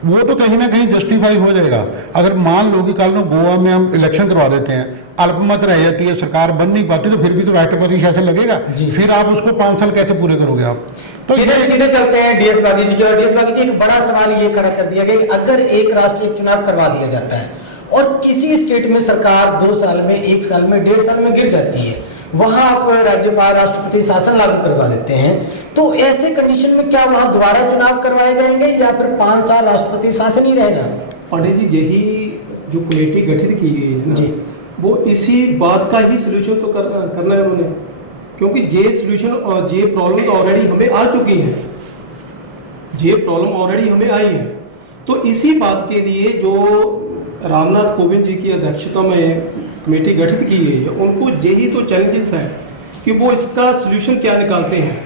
वो तो कहीं ना कहीं जस्टिफाई हो जाएगा। अगर मान लो कि कल को गोवा में हम इलेक्शन करवा देते हैं, अल्पमत रह जाती है, सरकार बन नहीं पाती, तो फिर भी तो राष्ट्रपति शासन लगेगा, फिर आप उसको 5 साल कैसे पूरे करोगे आप? तो सीधे चलते हैं डीएस बागी जी की। और डीएस बागी जी, एक बड़ा सवाल ये खड़ा कर दिया गया कि अगर एक राष्ट्र एक चुनाव करवा दिया जाता है और किसी स्टेट में सरकार 2 साल में, 1 साल में, 1.5 साल में गिर जाती है, वहां आप राज्यपाल राष्ट्रपति शासन लागू करवा देते हैं, तो ऐसे कंडीशन में क्या वहां दोबारा चुनाव करवाए जाएंगे या फिर 5 साल राष्ट्रपति शासन ही रहेगा? पांडे जी, यही जो कमेटी गठित की गई है ना, वो इसी बात का ही सोल्यूशन तो करना है उन्होंने, क्योंकि ये सोल्यूशन और ये प्रॉब्लम तो ऑलरेडी हमें आ चुकी है, ये प्रॉब्लम ऑलरेडी हमें आई है। तो इसी बात के लिए जो रामनाथ कोविंद जी की अध्यक्षता में कमेटी गठित की गई है, उनको यही तो चैलेंजेस है कि वो इसका सोल्यूशन क्या निकालते हैं।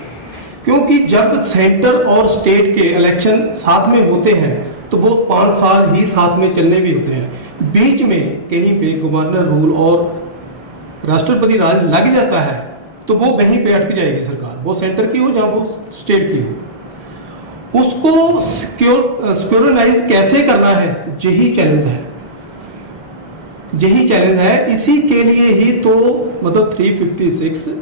क्योंकि जब सेंटर और स्टेट के इलेक्शन साथ में होते हैं तो वो 5 साल ही साथ में चलने भी होते हैं। बीच में कहीं पे गवर्नर रूल और राष्ट्रपति राज लग जाता है तो वो कहीं पे अटक जाएगी सरकार, वो सेंटर की हो जहाँ वो स्टेट की हो। उसको सिक्योरलाइज कैसे करना है, यही चैलेंज है, यही चैलेंज है। इसी के लिए ही तो मतलब 356,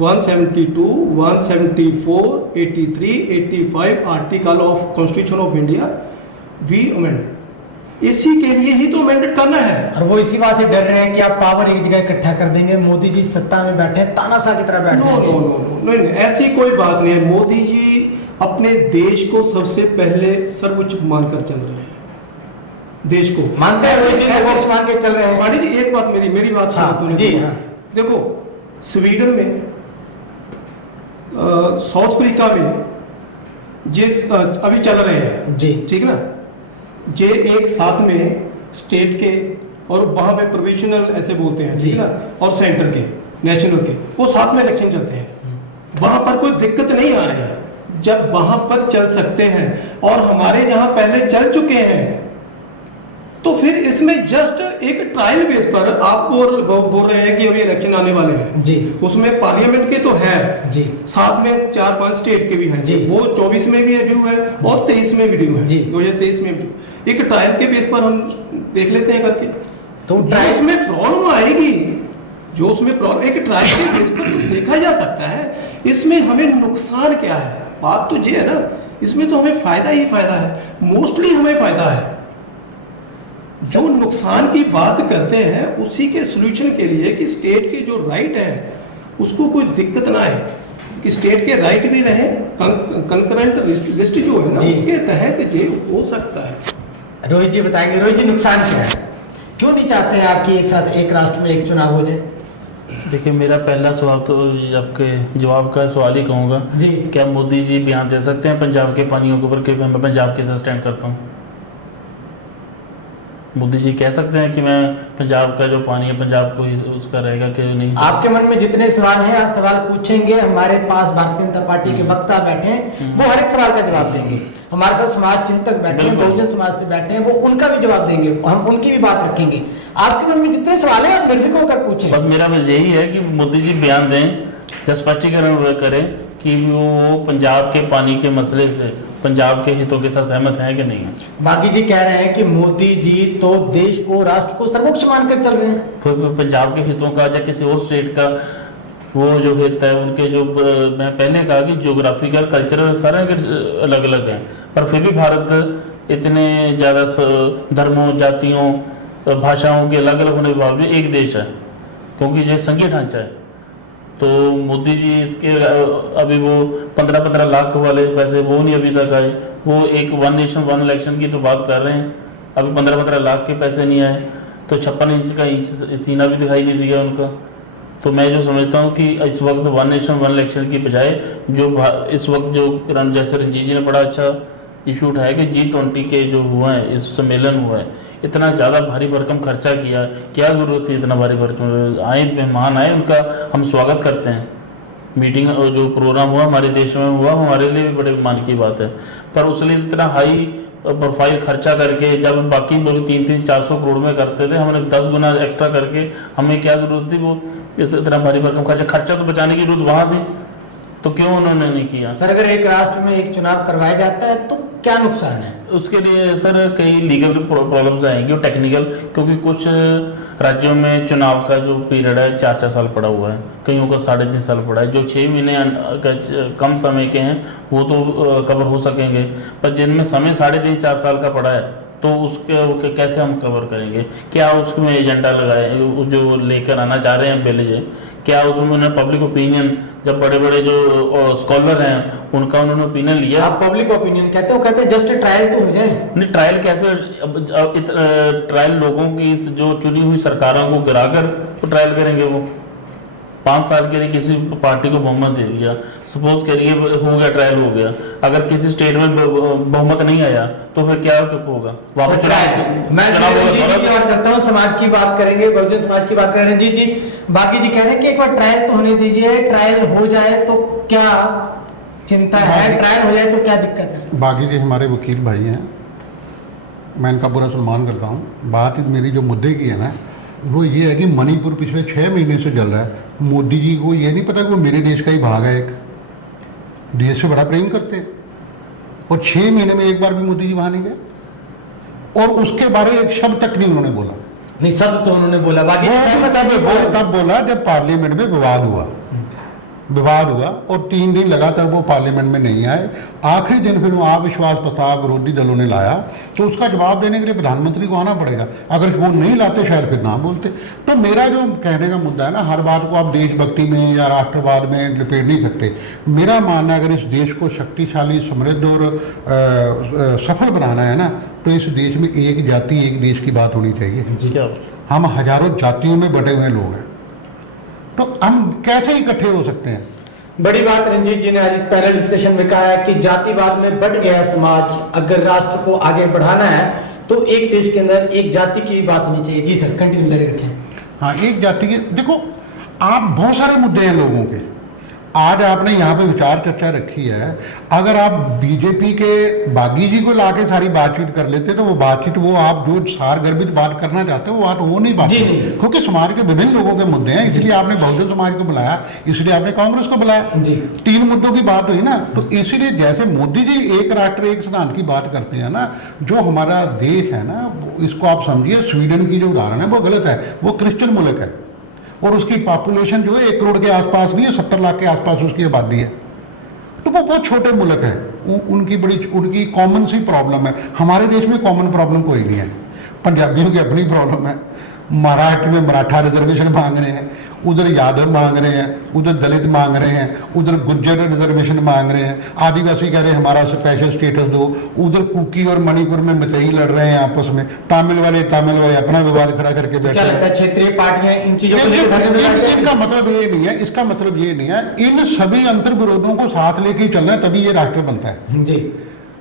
172, 174, 83, 85 article of constitution of India we amend, इसी के लिए ही तो अमेंडेड करना है। और वो इसी बात से डर रहे हैं कि आप पावर एक जगह इकट्ठा कर देंगे, मोदी जी सत्ता में बैठे हैं, तानाशाह की तरह बैठ जाएंगे। नहीं, ऐसी कोई बात नहीं है। मोदी जी अपने देश को सबसे पहले सर्वोच्च मानकर चल रहे हैं, देश को मानते हैं, मान के चल रहे हैं। पांडे जी, एक बात मेरी बात हाँ, जी हाँ। देखो, स्वीडन में, साउथ अफ्रीका में जिस अभी चल रहे हैं जी, ठीक ना, ये एक साथ में स्टेट के और वहां पे प्रोविजनल ऐसे बोलते हैं, ठीक ना, और सेंटर के, नेशनल के, वो साथ में इलेक्शन चलते हैं। वहां पर कोई दिक्कत नहीं आ रही है जब वहां पर चल सकते हैं, और हमारे यहाँ पहले चल चुके हैं। तो फिर इसमें जस्ट एक ट्रायल बेस पर आप बोल रहे हैं कि अभी इलेक्शन आने वाले हैं जी, उसमें पार्लियामेंट के तो है जी, साथ में 4-5 स्टेट के भी हैं जी, वो 24 में भी ड्यू है और 23 में भी ड्यू है जी, 2023 में भी। एक ट्रायल के बेस पर हम देख लेते हैं करके, तो उसमें प्रॉब्लम आएगी, जो उसमें प्रॉब्लम एक ट्रायल के बेस पर तो देखा जा सकता है। इसमें हमें नुकसान क्या है, बात तो ये है ना, इसमें तो हमें फायदा ही फायदा है, मोस्टली हमें फायदा है। जो नुकसान की बात करते हैं उसी के सॉल्यूशन के लिए कि स्टेट के जो राइट है उसको कोई दिक्कत ना आए, कि स्टेट के राइट भी रहे, कंकरेंट लिस्ट जो है ना उसके तहत ये हो सकता है। रोहित जी बताएंगे। रोहित जी, नुकसान क्या है, क्यों नहीं चाहते हैं आपकी एक साथ एक राष्ट्र में एक चुनाव हो जाए? देखिए, मेरा पहला सवाल तो आपके जवाब का सवाल ही कहूँगा जी, क्या मोदी जी बयान दे सकते हैं पंजाब के पानियों के ऊपर कि मैं पंजाब के साथ स्टैंड करता हूँ? मोदी जी कह सकते हैं कि मैं पंजाब का जो पानी है पंजाब को ही उसका रहेगा कि नहीं? आपके मन में जितने सवाल हैं आप सवाल पूछेंगे, हमारे पास भारतीय जनता पार्टी के वक्ता बैठे हैं, वो हर एक सवाल का जवाब देंगे। हमारे साथ समाज चिंतक बैठे हैं, बहुजन समाज से बैठे हैं, वो उनका भी जवाब देंगे, हम उनकी भी बात रखेंगे। आपके मन में जितने सवाल हैं आप निर्भीक होकर पूछें। बस मेरा बस यही है कि मोदी जी बयान दें, जब स्पष्टीकरण करें कि वो पंजाब के पानी के मसले से पंजाब के हितों के साथ सहमत हैं कि नहीं है। बागी जी कह रहे हैं कि मोदी जी तो देश को, राष्ट्र को सर्वोच्च मानकर चल रहे हैं। फिर पंजाब के हितों का या किसी और स्टेट का वो जो हित है, उनके जो मैं पहले कहा कि ज्योग्राफिकल कल्चरल सारे अलग अलग हैं, पर फिर भी भारत इतने ज़्यादा धर्मों, जातियों, भाषाओं के अलग अलग होने के बावजूद एक देश है, क्योंकि ये संघीय ढांचा है। तो मोदी जी इसके अभी वो 15-15 लाख वाले पैसे वो नहीं अभी तक आए। वो एक 1 नेशन 1 इलेक्शन की तो बात कर रहे हैं, अभी 15-15 लाख के पैसे नहीं आए। तो 56 इंच का सीना भी दिखाई नहीं दिया उनका। तो मैं जो समझता हूँ कि इस वक्त 1 नेशन 1 इलेक्शन की बजाय जो इस वक्त जो जैसे रंजीत जी ने बड़ा अच्छा इशू उठाया कि G20 के जो हुआ है, इस सम्मेलन हुआ है, इतना ज़्यादा भारी भरकम खर्चा किया, क्या ज़रूरत थी इतना भारी भरकम? आए मेहमान आए, उनका हम स्वागत करते हैं। मीटिंग जो प्रोग्राम हुआ हमारे देश में हुआ, हमारे लिए भी बड़े मान की बात है, पर उसके लिए इतना हाई प्रोफाइल खर्चा करके, जब बाकी लोग 300-400 करोड़ में करते थे, हमने 10 गुना एक्स्ट्रा करके, हमें क्या ज़रूरत थी वो इतना भारी भरकम खर्चा तो बचाने की जरूरत वहाँ थी, तो क्यों उन्होंने नहीं किया? सर अगर एक राष्ट्र में एक चुनाव करवाया जाता है तो क्या नुकसान है? उसके लिए सर कई लीगल प्रॉब्लम्स आएंगी और टेक्निकल, क्योंकि कुछ राज्यों में चुनाव का जो पीरियड है 4-4 साल पड़ा हुआ है, कईयों का 3.5 साल पड़ा है। जो 6 महीने कम समय के हैं वो तो कवर हो सकेंगे, पर जिनमें समय 3.5-4 साल का पड़ा है तो उसके कैसे हम कवर करेंगे? क्या उसमें एजेंडा लगाए, उस जो लेकर आना चाह रहे हैं बिल, क्या उसमें पब्लिक ओपिनियन, जब बड़े बड़े जो स्कॉलर हैं उनका उन्होंने ओपिनियन लिया? आप पब्लिक ओपिनियन कहते हो, कहते हैं जस्ट ट्रायल तो हो जाए। नहीं, ट्रायल कैसे? ट्रायल लोगों की जो चुनी हुई सरकारों को गिराकर तो ट्रायल करेंगे वो। 5 साल के लिए किसी पार्टी को बहुमत दे दिया, सपोज करिए हो गया, ट्रायल हो गया, अगर किसी स्टेट में बहुमत नहीं आया तो फिर क्या होगा? वापस मैं चलता हूँ, समाज की बात करेंगे, बहुजन समाज की बात करेंगे। रंजीत जी, बाकी जी कह रहे हैं कि एक बार ट्रायल तो होने दीजिए, ट्रायल हो जाए तो क्या चिंता है, ट्रायल हो जाए तो क्या दिक्कत है? बागी जी हमारे वकील भाई हैं, मैं इनका पूरा सम्मान करता हूँ। बात मेरी जो मुद्दे की है ना, वो ये है कि मणिपुर पिछले 6 महीने से जल रहा है। मोदी जी को ये नहीं पता कि वो मेरे देश का ही भाग है, एक देश से बड़ा प्रेम करते हैं, और 6 महीने में एक बार भी मोदी जी वहां नहीं गए, और उसके बारे में एक शब्द तक नहीं उन्होंने बोला। नहीं, शब्द तो उन्होंने बोला, बाकी तब बोला जब पार्लियामेंट में विवाद हुआ और 3 दिन लगातार वो पार्लियामेंट में नहीं आए। आखिरी दिन फिर वो अविश्वास प्रस्ताव विरोधी दलों ने लाया, तो उसका जवाब देने के लिए प्रधानमंत्री को आना पड़ेगा। अगर वो नहीं लाते शायद फिर ना बोलते। तो मेरा जो कहने का मुद्दा है ना, हर बात को आप देशभक्ति में या राष्ट्रवाद में लपेट नहीं सकते। मेरा मानना है अगर इस देश को शक्तिशाली, समृद्ध और सफल बनाना है ना, तो इस देश में एक जाति एक देश की बात होनी चाहिए। हम हजारों जातियों में बटे हुए लोग हैं, तो हम कैसे इकट्ठे हो सकते हैं? बड़ी बात रंजीत जी ने आज इस पैनल डिस्कशन में कहा है कि जातिवाद में बट गया समाज, अगर राष्ट्र को आगे बढ़ाना है तो एक देश के अंदर एक जाति की बात होनी चाहिए। जी सर, कंटिन्यू जारी रखें। हाँ, एक जाति के, देखो आप बहुत सारे मुद्दे हैं लोगों के। आज आपने यहाँ पे विचार चर्चा रखी है, अगर आप बीजेपी के बागी जी को लाके सारी बातचीत कर लेते तो वो बातचीत, वो आप जो सारगर्भित बात करना चाहते हो वो बात हो नहीं पाती, क्योंकि समाज के विभिन्न लोगों के मुद्दे हैं। इसलिए आपने बहुजन समाज को बुलाया, इसलिए आपने कांग्रेस को बुलाया। 3 मुद्दों की बात हुई ना, तो इसीलिए जैसे मोदी जी एक राष्ट्र एक सिद्धांत की बात करते हैं ना, जो हमारा देश है ना, इसको आप समझिए स्वीडन की जो उदाहरण है वो गलत है। वो क्रिश्चियन मुल्क है और उसकी पॉपुलेशन जो है 1 करोड़ के आसपास भी है, 70 लाख के आसपास उसकी आबादी है, तो वो बहुत छोटे मुल्क है। उनकी कॉमन सी प्रॉब्लम है। हमारे देश में कॉमन प्रॉब्लम कोई नहीं है। पंजाबियों की अपनी प्रॉब्लम है, महाराष्ट्र में मराठा रिजर्वेशन मांग रहे हैं, उधर यादव मांग रहे हैं, उधर दलित मांग रहे हैं, उधर गुज्जर रिजर्वेशन मांग रहे हैं, आदिवासी कह रहे हैं हमारा स्पेशल स्टेटस दो, उधर कुकी और मणिपुर में मतई लड़ रहे हैं आपस में, तमिल वाले अपना विवाद खड़ा करके बैठे हैं। क्षेत्रीय पार्टियां इन चीजों को इसका मतलब ये नहीं है, इसका मतलब ये नहीं है, इन सभी अंतर विरोधों को साथ लेके चलना है, तभी ये राष्ट्र बनता है। जी,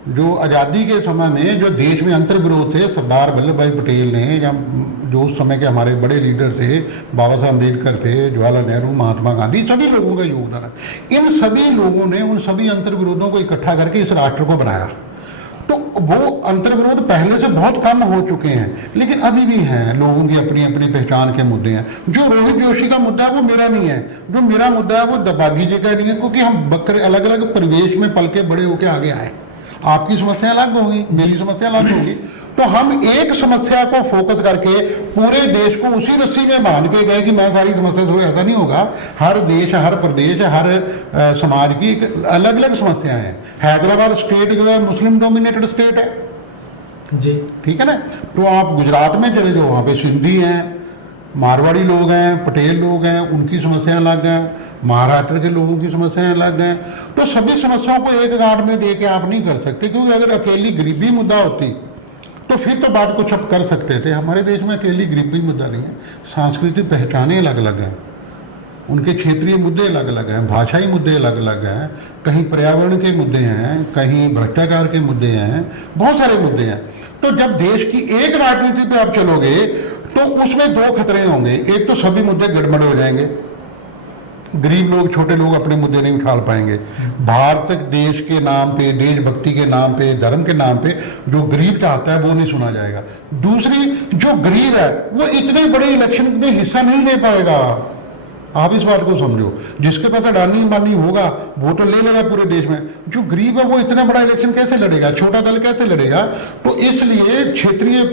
जो आज़ादी के समय में जो देश में अंतर विरोध थे, सरदार वल्लभ भाई पटेल ने, या जो उस समय के हमारे बड़े लीडर थे, बाबा साहब अम्बेडकर थे, जवाहरलाल नेहरू, महात्मा गांधी, सभी लोगों का योगदान है। इन सभी लोगों ने उन सभी अंतर विरोधों को इकट्ठा करके इस राष्ट्र को बनाया। तो वो अंतर्विरोध पहले से बहुत कम हो चुके हैं, लेकिन अभी भी हैं, लोगों की अपनी अपनी पहचान के मुद्दे हैं। जो रोहित जोशी का मुद्दा है वो मेरा नहीं है, जो मेरा मुद्दा है वो दबागी जी का नहीं है, क्योंकि हम बकरे अलग अलग परिवेश में पल के बड़े होके आगे आए। आपकी समस्या अलग होगी, मेरी समस्या अलग होगी, तो हम एक समस्या को फोकस करके पूरे देश को उसी रस्सी में बांध के गए कि मैं सारी समस्या सुनो, ऐसा नहीं होगा। हर देश, हर प्रदेश, हर समाज की एक अलग अलग समस्याएं हैं। हैदराबाद स्टेट जो है मुस्लिम डोमिनेटेड स्टेट है जी, ठीक है ना। तो आप गुजरात में चले जाओ, वहाँ पे सिंधी हैं, मारवाड़ी लोग हैं, पटेल लोग हैं, उनकी समस्याएं अलग हैं, महाराष्ट्र के लोगों की समस्याएं अलग हैं। तो सभी समस्याओं को एक गांठ में दे के आप नहीं कर सकते, क्योंकि अगर अकेली गरीबी मुद्दा होती तो फिर तो बात कुछ अब कर सकते थे। हमारे देश में अकेली गरीबी मुद्दा नहीं है, सांस्कृतिक पहचानें अलग अलग हैं, उनके क्षेत्रीय मुद्दे अलग अलग हैं, भाषाई मुद्दे अलग अलग हैं, कहीं पर्यावरण के मुद्दे हैं, कहीं भ्रष्टाचार के मुद्दे हैं, बहुत सारे मुद्दे हैं। तो जब देश की एक राजनीति पे आप चलोगे तो उसमें दो खतरे होंगे। एक तो सभी मुद्दे गड़बड़ हो जाएंगे, गरीब लोग, छोटे लोग अपने मुद्दे नहीं उठा पाएंगे। भारत देश के नाम पे, देशभक्ति के नाम पे, धर्म के नाम पे जो गरीब चाहता है वो नहीं सुना जाएगा। दूसरी, जो गरीब है वो इतने बड़े इलेक्शन में हिस्सा नहीं ले पाएगा। आप इस बात को समझो, जिसके पास अडानी अंबानी होगा वो तो ले लेगा पूरे देश में, जो गरीब है वो इतना बड़ा इलेक्शन कैसे लड़ेगा, छोटा दल कैसे लड़ेगा। तो इसलिए क्षेत्रीय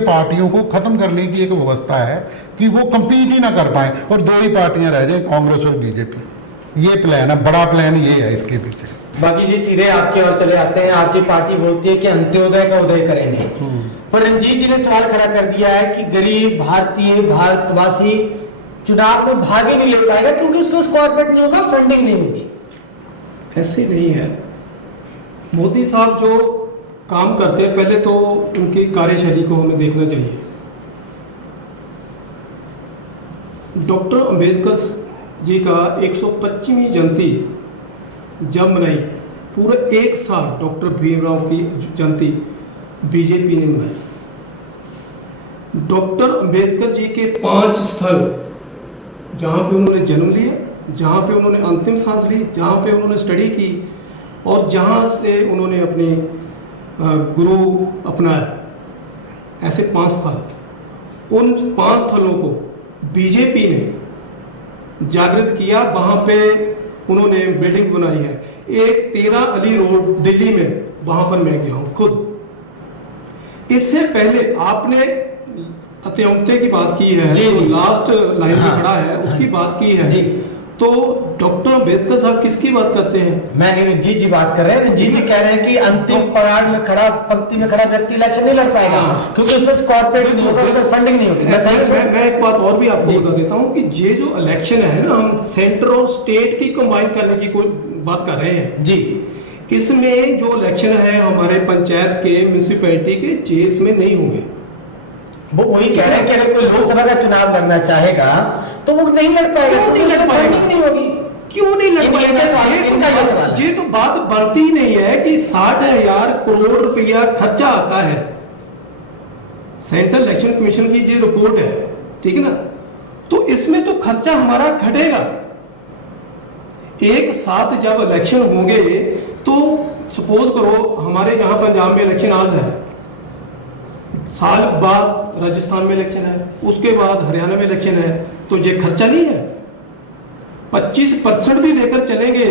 पार्टियों को खत्म करने की एक व्यवस्था है कि वो कंपीट ही ना कर पाए और दो ही पार्टियां रह जाए, कांग्रेस और बीजेपी। ये प्लान है, बड़ा प्लान ये है इसके पीछे। बाकी जी सीधे आपके और चले आते हैं। आपकी पार्टी बोलती है कि अंत्योदय का उदय करेंगे, पर रंजीत जी ने सवाल खड़ा कर दिया है कि गरीब भारतवासी चुनाव में भाग ही नहीं ले पाएगा क्योंकि उसको कॉर्पोरेट नहीं होगा, फंडिंग नहीं होगी। ऐसे नहीं है। मोदी साहब जो काम करते हैं, पहले तो उनकी कार्यशैली को हमें देखना चाहिए। डॉक्टर अंबेडकर जी का 125वीं जयंती जब मनाई, पूरे एक साल डॉक्टर भीमराव की जयंती बीजेपी ने मनाई। डॉक्टर अंबेडकर जी के 5 स्थल जहाँ पे उन्होंने जन्म लिया, जहाँ पे उन्होंने अंतिम सांस ली, जहाँ पे उन्होंने स्टडी की और जहाँ से उन्होंने अपने गुरु अपनाया, ऐसे 5 स्थल, उन 5 स्थलों को बीजेपी ने जागृत किया। वहाँ पे उन्होंने बिल्डिंग बनाई है, एक 13 अली रोड दिल्ली में, वहाँ पर मैं गया हूँ खुद। इससे पहले आपने अत्यावते की बात की है, जो लास्ट लाइन में खड़ा है उसकी बात की है, तो डॉक्टर अंबेडकर साहब किसकी बात करते हैं? मैं नहीं, रंजीत जी बात कर रहे हैं। रंजीत जी कह रहे हैं कि अंतिम पड़ाव में खड़ा, पंक्ति में खड़ा व्यक्ति इलेक्शन नहीं लड़ पाएगा क्योंकि उसमें कॉर्पोरेट नहीं होगा, उसमें फंडिंग नहीं होगी। मैं एक बात और भी आपको बता देता हूँ कि ये जो इलेक्शन है ना, हम सेंटर और स्टेट की कंबाइन करने की कोई बात कर रहे हैं जी। इसमें जो इलेक्शन है हमारे पंचायत के, म्यूनिसिपैलिटी के, ये इसमें नहीं होंगे। वो वही कह रहे हैं कि अगर कोई लोकसभा का चुनाव लड़ना चाहेगा तो वो नहीं लड़ पाएगा, नहीं लड़ पाएगा, नहीं होगी। क्यों नहीं लड़ पाएगा? ये तो बात बनती ही नहीं है कि 60,000 करोड़ रुपया खर्चा आता है। सेंट्रल इलेक्शन कमीशन की जो रिपोर्ट है, ठीक है ना, तो इसमें तो खर्चा हमारा घटेगा। एक साथ जब इलेक्शन होंगे तो सपोज करो हमारे यहाँ पंजाब में इलेक्शन आज है, साल बाद राजस्थान में इलेक्शन है, उसके बाद हरियाणा में इलेक्शन है, तो ये खर्चा नहीं है। 25% भी लेकर चलेंगे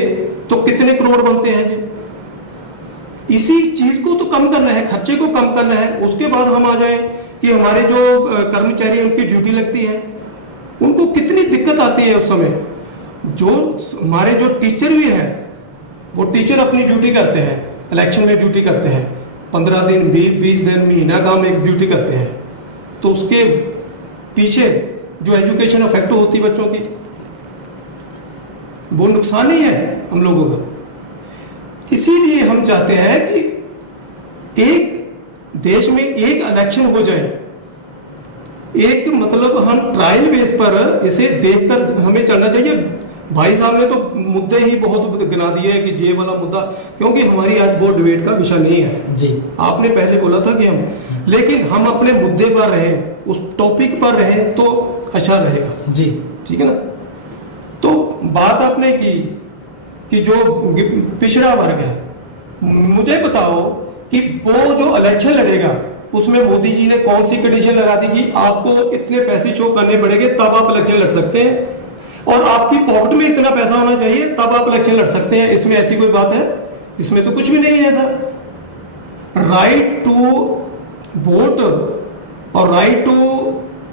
तो कितने करोड़ बनते हैं जी। इसी चीज को तो कम करना है, खर्चे को कम करना है। उसके बाद हम आ जाए कि हमारे जो कर्मचारी उनकी ड्यूटी लगती है, उनको कितनी दिक्कत आती है उस समय। जो हमारे जो टीचर भी हैं, वो टीचर अपनी ड्यूटी करते हैं, इलेक्शन में ड्यूटी करते हैं, 15 दिन, 20 दिन, महीना काम एक ड्यूटी करते हैं, तो उसके पीछे जो एजुकेशन अफेक्ट होती है बच्चों की, वो नुकसान ही है हम लोगों का। इसीलिए हम चाहते हैं कि एक देश में एक इलेक्शन हो जाए, एक मतलब हम ट्रायल बेस पर इसे देखकर हमें चलना चाहिए। भाई साहब ने तो मुद्दे ही बहुत गिना दिए कि ये वाला मुद्दा, क्योंकि हमारी आज वो डिबेट का विषय नहीं है जी। आपने पहले बोला था कि हम, लेकिन हम अपने मुद्दे पर रहे, उस टॉपिक पर रहे तो अच्छा रहेगा जी, ठीक है ना। तो बात आपने की कि जो पिछड़ा वर्ग है मुझे बताओ कि वो जो इलेक्शन लड़ेगा उसमें मोदी जी ने कौन सी कंडीशन लगा दी कि आपको इतने पैसे शो करने पड़ेंगे तब आप इलेक्शन लड़ सकते हैं और आपकी पॉकेट में इतना पैसा होना चाहिए तब आप इलेक्शन लड़ सकते हैं। इसमें ऐसी कोई बात है? इसमें तो कुछ भी नहीं है ऐसा। राइट टू वोट और राइट टू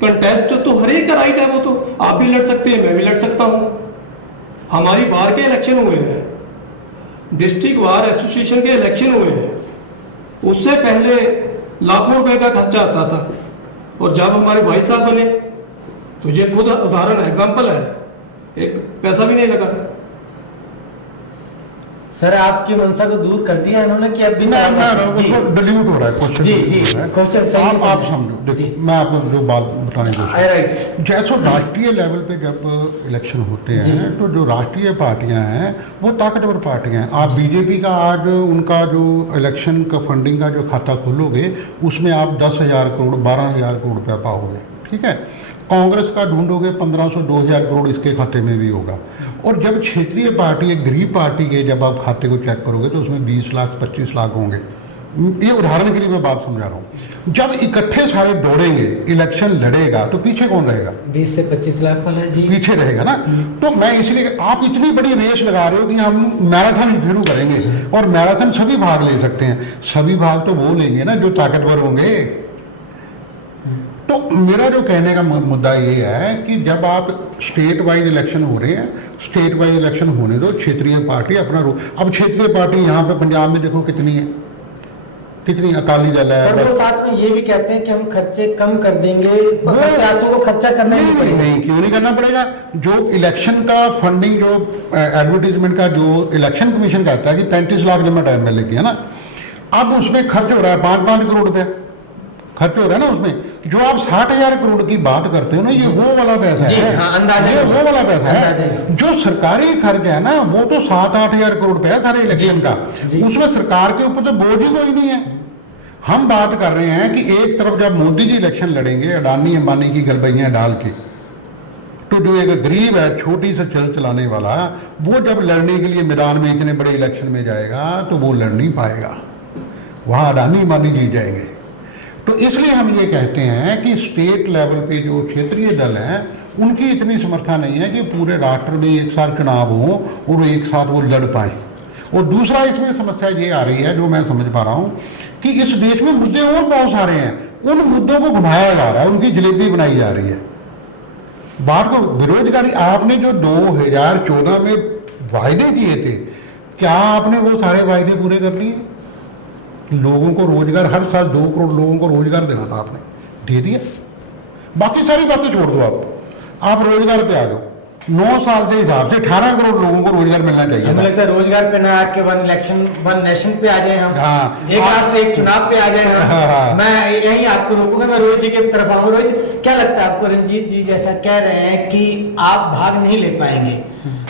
कंटेस्ट तो हर एक का राइट है, वो तो आप भी लड़ सकते हैं, मैं भी लड़ सकता हूं। हमारी बार के इलेक्शन हुए हैं, डिस्ट्रिक्ट बार एसोसिएशन के इलेक्शन हुए हैं, उससे पहले लाखों रुपए का खर्चा आता था और जब हमारे भाई साहब बने तो ये खुद उदाहरण एग्जांपल है, एक पैसा भी नहीं लगा। सर आपकी मंशा को दूर कर दिया इन्होंने कि अब भी डिलीट हो रहा है क्वेश्चन। जी जी क्वेश्चन सही आप समझो, देखो मैं आपको जो बात बताने की राइट। जैसे राष्ट्रीय लेवल पे जब इलेक्शन होते हैं तो जो राष्ट्रीय पार्टियां हैं वो ताकतवर पार्टियां हैं। आप बीजेपी का आज उनका जो इलेक्शन का फंडिंग का जो खाता खोलोगे उसमें आप 10,000 करोड़ 12,000 करोड़ रुपया पाओगे, ठीक है। कांग्रेस का ढूंढोगे 1,500 2,000 करोड़ इसके खाते में भी होगा। और जब क्षेत्रीय पार्टी एक गरीब पार्टी के जब आप खाते को चेक करोगे तो उसमें 20 लाख 25 लाख होंगे। ये उदाहरण के लिए मैं बात समझा रहा हूँ। जब इकट्ठे सारे दौड़ेंगे, इलेक्शन लड़ेगा तो पीछे कौन रहेगा? 20 से 25 लाख वाला जी पीछे रहेगा ना। तो मैं इसलिए, आप इतनी बड़ी रेस लगा रहे हो कि हम मैराथन शुरू करेंगे और मैराथन सभी भाग ले सकते हैं। सभी भाग तो वो लेंगे ना जो ताकतवर होंगे। तो मेरा जो कहने का मुद्दा ये है कि जब आप स्टेट वाइज इलेक्शन हो रहे हैं, स्टेट वाइज इलेक्शन होने दो, क्षेत्रीय पार्टी अपना अब क्षेत्रीय पार्टी यहाँ पे पंजाब में देखो कितनी है, कितनी अकाली दल है। और वो साथ में ये भी कहते हैं कि हम खर्चे कम कर देंगे, प्रत्याशियों को खर्चा करना नहीं पड़ेगा। नहीं, क्यों नहीं करना पड़ेगा? जो इलेक्शन का फंडिंग, जो एडवर्टीजमेंट का जो इलेक्शन कमीशन कहता है कि 35 लाख लिमिट है एमएलए की, है ना। अब उसमें खर्च हो रहा है 5-5 करोड़ रुपया खर्च हो रहा है ना उसमें। जो आप 60,000 करोड़ की बात करते हो ना, ये वो वाला पैसा है। हाँ, अंदाजा ये वो वाला पैसा है। जो सरकारी खर्च है ना वो तो 7-8 हजार करोड़ रुपया सारे इलेक्शन का। उसमें सरकार के ऊपर तो बोझ ही कोई नहीं है। हम बात कर रहे हैं कि एक तरफ जब मोदी जी इलेक्शन लड़ेंगे अडानी अंबानी की गलबैयां डाल के, तो जो एक गरीब है छोटी से चल चलाने वाला, वो जब लड़ने के लिए मैदान में इतने बड़े इलेक्शन में जाएगा तो वो लड़ नहीं पाएगा, वहां अडानी अंबानी जीत जाएंगे। तो इसलिए हम ये कहते हैं कि स्टेट लेवल पे जो क्षेत्रीय दल हैं उनकी इतनी समर्था नहीं है कि पूरे राष्ट्र में एक साथ चुनाव हो और एक साथ वो लड़ पाए। और दूसरा इसमें समस्या ये आ रही है, जो मैं समझ पा रहा हूँ, कि इस देश में मुद्दे और बहुत सारे हैं, उन मुद्दों को घुमाया जा रहा है, उनकी जलेबी बनाई जा रही है। बात को बेरोजगारी, आपने जो 2014 में वायदे किए थे, क्या आपने वो सारे वायदे पूरे कर लिए? लोगों को रोजगार, हर साल 2 करोड़ लोगों को रोजगार देना था, आपने दे दिया। बाकी सारी बातें छोड़ दो, आप रोजगार पे आ जाओ। 9 साल से हिसाब से 18 करोड़ लोगों को रोजगार मिलना चाहिए। हमें लगता है रोजगार पे ना आके वन इलेक्शन वन नेशन पे आ जाए हम। हाँ, एक राष्ट्र एक चुनाव पे आ जाए हम। हाँ। मैं यही आपको रोकूंगा, मैं रोहित जी की तरफ आऊंगा। रोहित, क्या लगता है आपको? रंजीत जी जैसा कह रहे हैं कि आप भाग नहीं ले पाएंगे,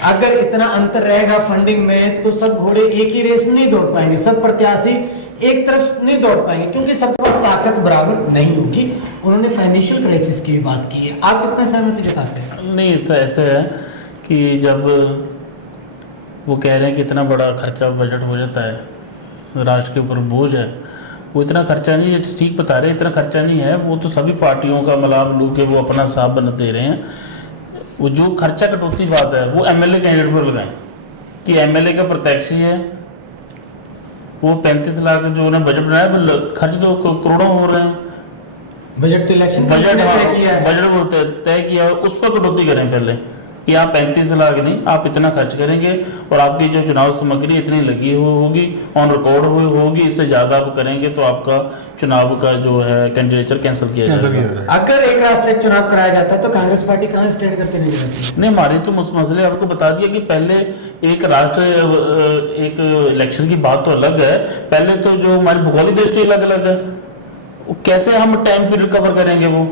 अगर इतना अंतर रहेगा फंडिंग में तो सब घोड़े एक ही रेस में नहीं दौड़ पाएंगे, सब प्रत्याशी एक तरफ नहीं दौड़ पाएंगे क्योंकि सबके पास ताकत बराबर नहीं होगी। उन्होंने फाइनेंशियल क्राइसिस की बात की है, आप कितना सहमति जताते हैं? नहीं, तो ऐसे है कि जब वो कह रहे हैं कि इतना बड़ा खर्चा बजट हो जाता है, राष्ट्र के ऊपर बोझ है, वो इतना खर्चा नहीं है, ठीक बता रहे हैं, इतना खर्चा नहीं है। वो तो सभी पार्टियों का मलाम लू के वो अपना साफ बना दे रहे हैं। वो जो खर्चा कटौती बात है वो एमएलए कैंडिडेट पर लगाएं कि एमएलए का प्रत्यक्ष ही है। वो 35 लाख जो उन्होंने बजट बनाया, खर्च तो करोड़ों हो रहे हैं। बजट तो इलेक्शन बजट बोलते तय किया, उस पर कटौती करें पहले कि आप 35 लाख नहीं, आप इतना खर्च करेंगे और आपकी जो चुनाव सामग्री इतनी लगी होगी, ऑन रिकॉर्ड होगी, इससे ज्यादा आप करेंगे तो आपका चुनाव का जो है कैंडिडेचर कैंसिल किया जाएगा। अगर एक राष्ट्र एक चुनाव कराया जाता है तो कांग्रेस पार्टी कहाँ स्टैंड करते नजर आती है? नहीं, हमारे तो मसले आपको बता दिया कि पहले एक राष्ट्र एक इलेक्शन की बात तो अलग है, पहले तो जो हमारी भौगोलिक दृष्टि अलग अलग है, कैसे हम टाइम पीरियड कवर करेंगे? वो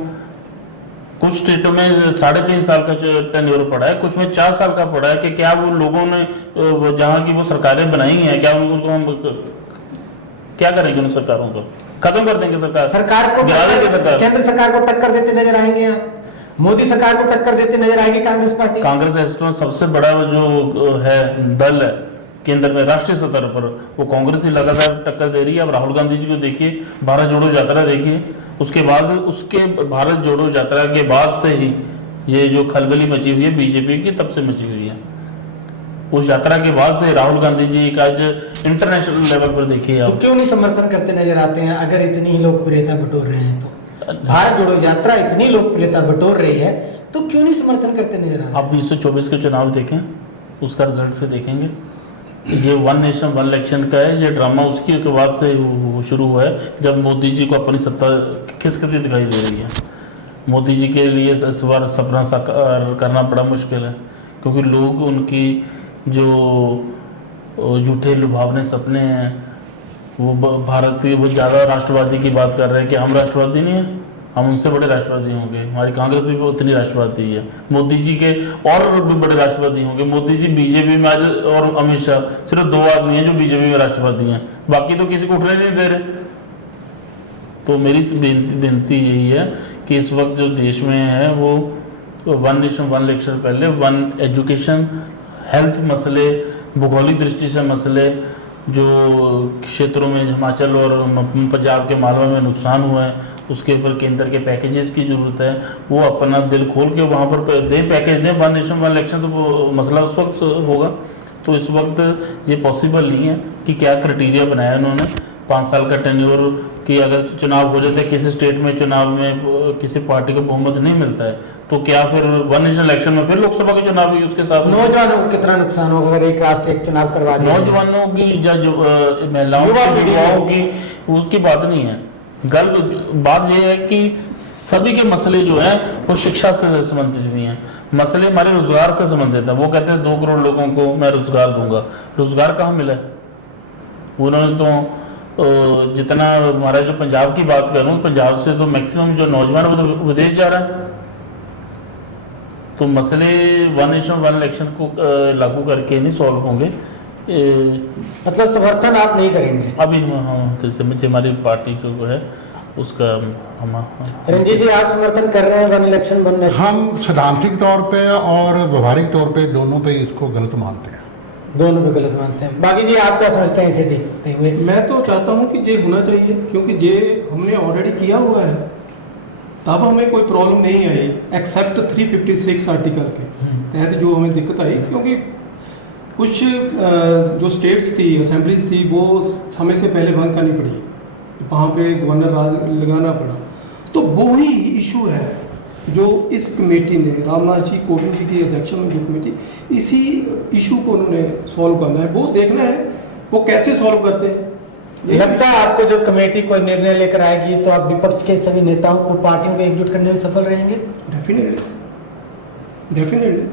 कुछ स्टेटों में 3.5 साल का टेन्योर पड़ा है, कुछ में 4 साल का पड़ा है कि क्या वो लोगों ने जहाँ की वो सरकारें बनाई हैं, क्या उनको हम क्या करेंगे? उन सरकारों को खत्म कर देंगे? सरकार को गिरा देंगे? सरकार केंद्र सरकार को टक्कर देते नजर आएंगे आप? मोदी सरकार को टक्कर देते नजर आएगी कांग्रेस पार्टी? कांग्रेस इस समय सबसे बड़ा जो है दल है केंद्र में राष्ट्रीय स्तर पर वो कांग्रेस ही लगातार टक्कर दे रही है। अब राहुल गांधी जी को देखिए, भारत जोड़ो यात्रा देखिए, उसके बाद उसके भारत जोड़ो यात्रा के बाद से ही ये जो खलबली मची हुई है बीजेपी की, तब से मची हुई है। उस यात्रा के बाद से राहुल गांधी जी का आज इंटरनेशनल लेवल पर देखिए तो आप, क्यों नहीं समर्थन करते नजर आते हैं? अगर इतनी ही लोकप्रियता बटोर रहे हैं तो भारत जोड़ो यात्रा इतनी लोकप्रियता बटोर रही है तो क्यों नहीं समर्थन करते नजर आ रहे? आप 2024 के चुनाव देखें, उसका रिजल्ट फिर देखेंगे। ये वन नेशन वन इलेक्शन का है, ये ड्रामा उसकी के बाद से शुरू हुआ है, जब मोदी जी को अपनी सत्ता खिसकती दिखाई दे रही है। मोदी जी के लिए इस बार सपना साकार करना बड़ा मुश्किल है, क्योंकि लोग उनकी जो झूठे लुभावने सपने हैं, वो भारत के वो ज़्यादा राष्ट्रवादी की बात कर रहे हैं कि हम राष्ट्रवादी नहीं हैं, हम उनसे बड़े राष्ट्रवादी होंगे, हमारी कांग्रेस भी उतनी राष्ट्रवादी है, मोदी जी के और भी बड़े राष्ट्रवादी होंगे। मोदी जी बीजेपी में आज और अमित शाह सिर्फ 2 आदमी हैं जो बीजेपी में राष्ट्रवादी हैं, बाकी तो किसी को उठने नहीं दे रहे। तो मेरी विनती यही है कि इस वक्त जो देश में है वो वन नेशन वन इलेक्शन पहले वन एजुकेशन, हेल्थ मसले, भूगोलिक दृष्टि से मसले, जो क्षेत्रों में हिमाचल और पंजाब के मालवा में नुकसान हुआ है, उसके ऊपर केंद्र के पैकेजेस की जरूरत है। वो अपना दिल खोल के वहाँ पर दे पैकेज दें। वन नेशन वन इलेक्शन तो वो मसला उस वक्त होगा, तो इस वक्त ये पॉसिबल नहीं है कि क्या क्राइटेरिया बनाया उन्होंने 5 साल का टेन्योर, कि अगर चुनाव हो जाता है किसी स्टेट में, चुनाव में किसी पार्टी को बहुमत नहीं मिलता है, तो क्या फिर वन नेशन इलेक्शन में फिर लोकसभा के चुनाव भी उसके साथ? नौजवानों को कितना नुकसान होगा अगर एक राष्ट्र एक चुनाव करवा दिया? नौजवानों की या जो महिलाओं की, युवाओं की, उसकी बात नहीं है। बात यह है कि सभी के मसले जो हैं वो शिक्षा से संबंधित भी हैं, मसले हमारे रोजगार से संबंधित है। वो कहते हैं 2 करोड़ लोगों को मैं रोजगार दूंगा, रोजगार कहाँ मिला? उन्होंने तो जितना हमारा जो पंजाब की बात करूं, पंजाब से तो मैक्सिमम जो नौजवान वो तो विदेश जा रहा है। तो मसले वन नेशन वन इलेक्शन को लागू करके नहीं सॉल्व होंगे। मतलब समर्थन आप नहीं करेंगे अभी? हाँ, तो हमारी पार्टी जो है उसका हम रंजीत जी, आप समर्थन कर रहे हैं वन इलेक्शन वन नेशन? हम सैद्धांतिक तौर पे और व्यवहारिक तौर पे दोनों पे इसको गलत मानते हैं। दोनों पे गलत मानते हैं। बाकी जी आप क्या समझते हैं इसे देखते हुए? मैं तो चाहता हूं कि ये होना चाहिए, क्योंकि ये हमने ऑलरेडी किया हुआ है, तब हमें कोई प्रॉब्लम नहीं आई, एक्सेप्ट 356 आर्टिकल के तहत जो हमें दिक्कत आई, क्योंकि कुछ जो स्टेट्स थी, असेंबलीज थी, वो समय से पहले बंद करनी पड़ी, वहाँ पे गवर्नर राज लगाना पड़ा। तो वो ही इशू है जो इस कमेटी ने, रामनाथ जी कोविंद जी की अध्यक्षता में जो कमेटी, इसी इशू को उन्होंने सॉल्व करना है, वो देखना है वो कैसे सॉल्व करते हैं। लगता है आपको जो कमेटी कोई निर्णय लेकर आएगी तो आप विपक्ष के सभी नेताओं को, पार्टियों को एकजुट करने में सफल रहेंगे? डेफिनेटली।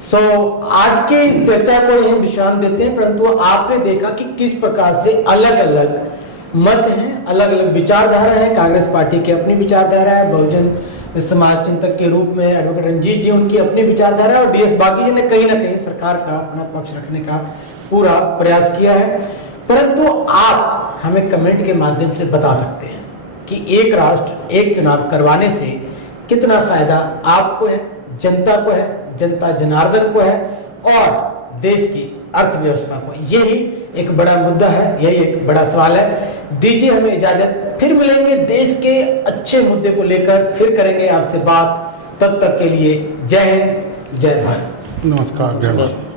सो आज के इस चर्चा को यही विश्राम देते हैं, परंतु आपने देखा कि किस प्रकार से अलग अलग मत हैं, अलग अलग विचारधारा है। कांग्रेस पार्टी की अपनी विचारधारा है, बहुजन समाज चिंतक के रूप में एडवोकेट रंजीत जी उनकी अपनी विचारधारा है, और डीएस बागी जी ने कहीं ना कहीं सरकार का अपना पक्ष रखने का पूरा प्रयास किया है। परंतु आप हमें कमेंट के माध्यम से बता सकते हैं कि एक राष्ट्र एक चुनाव करवाने से कितना फायदा आपको है, जनता को है, जनता जनार्दन को है और देश की अर्थव्यवस्था को। यही एक बड़ा मुद्दा है, यही एक बड़ा सवाल है। दीजिए हमें इजाजत, फिर मिलेंगे देश के अच्छे मुद्दे को लेकर, फिर करेंगे आपसे बात। तब तक के लिए जय हिंद, जय भारत। नमस्कार, जय भारत।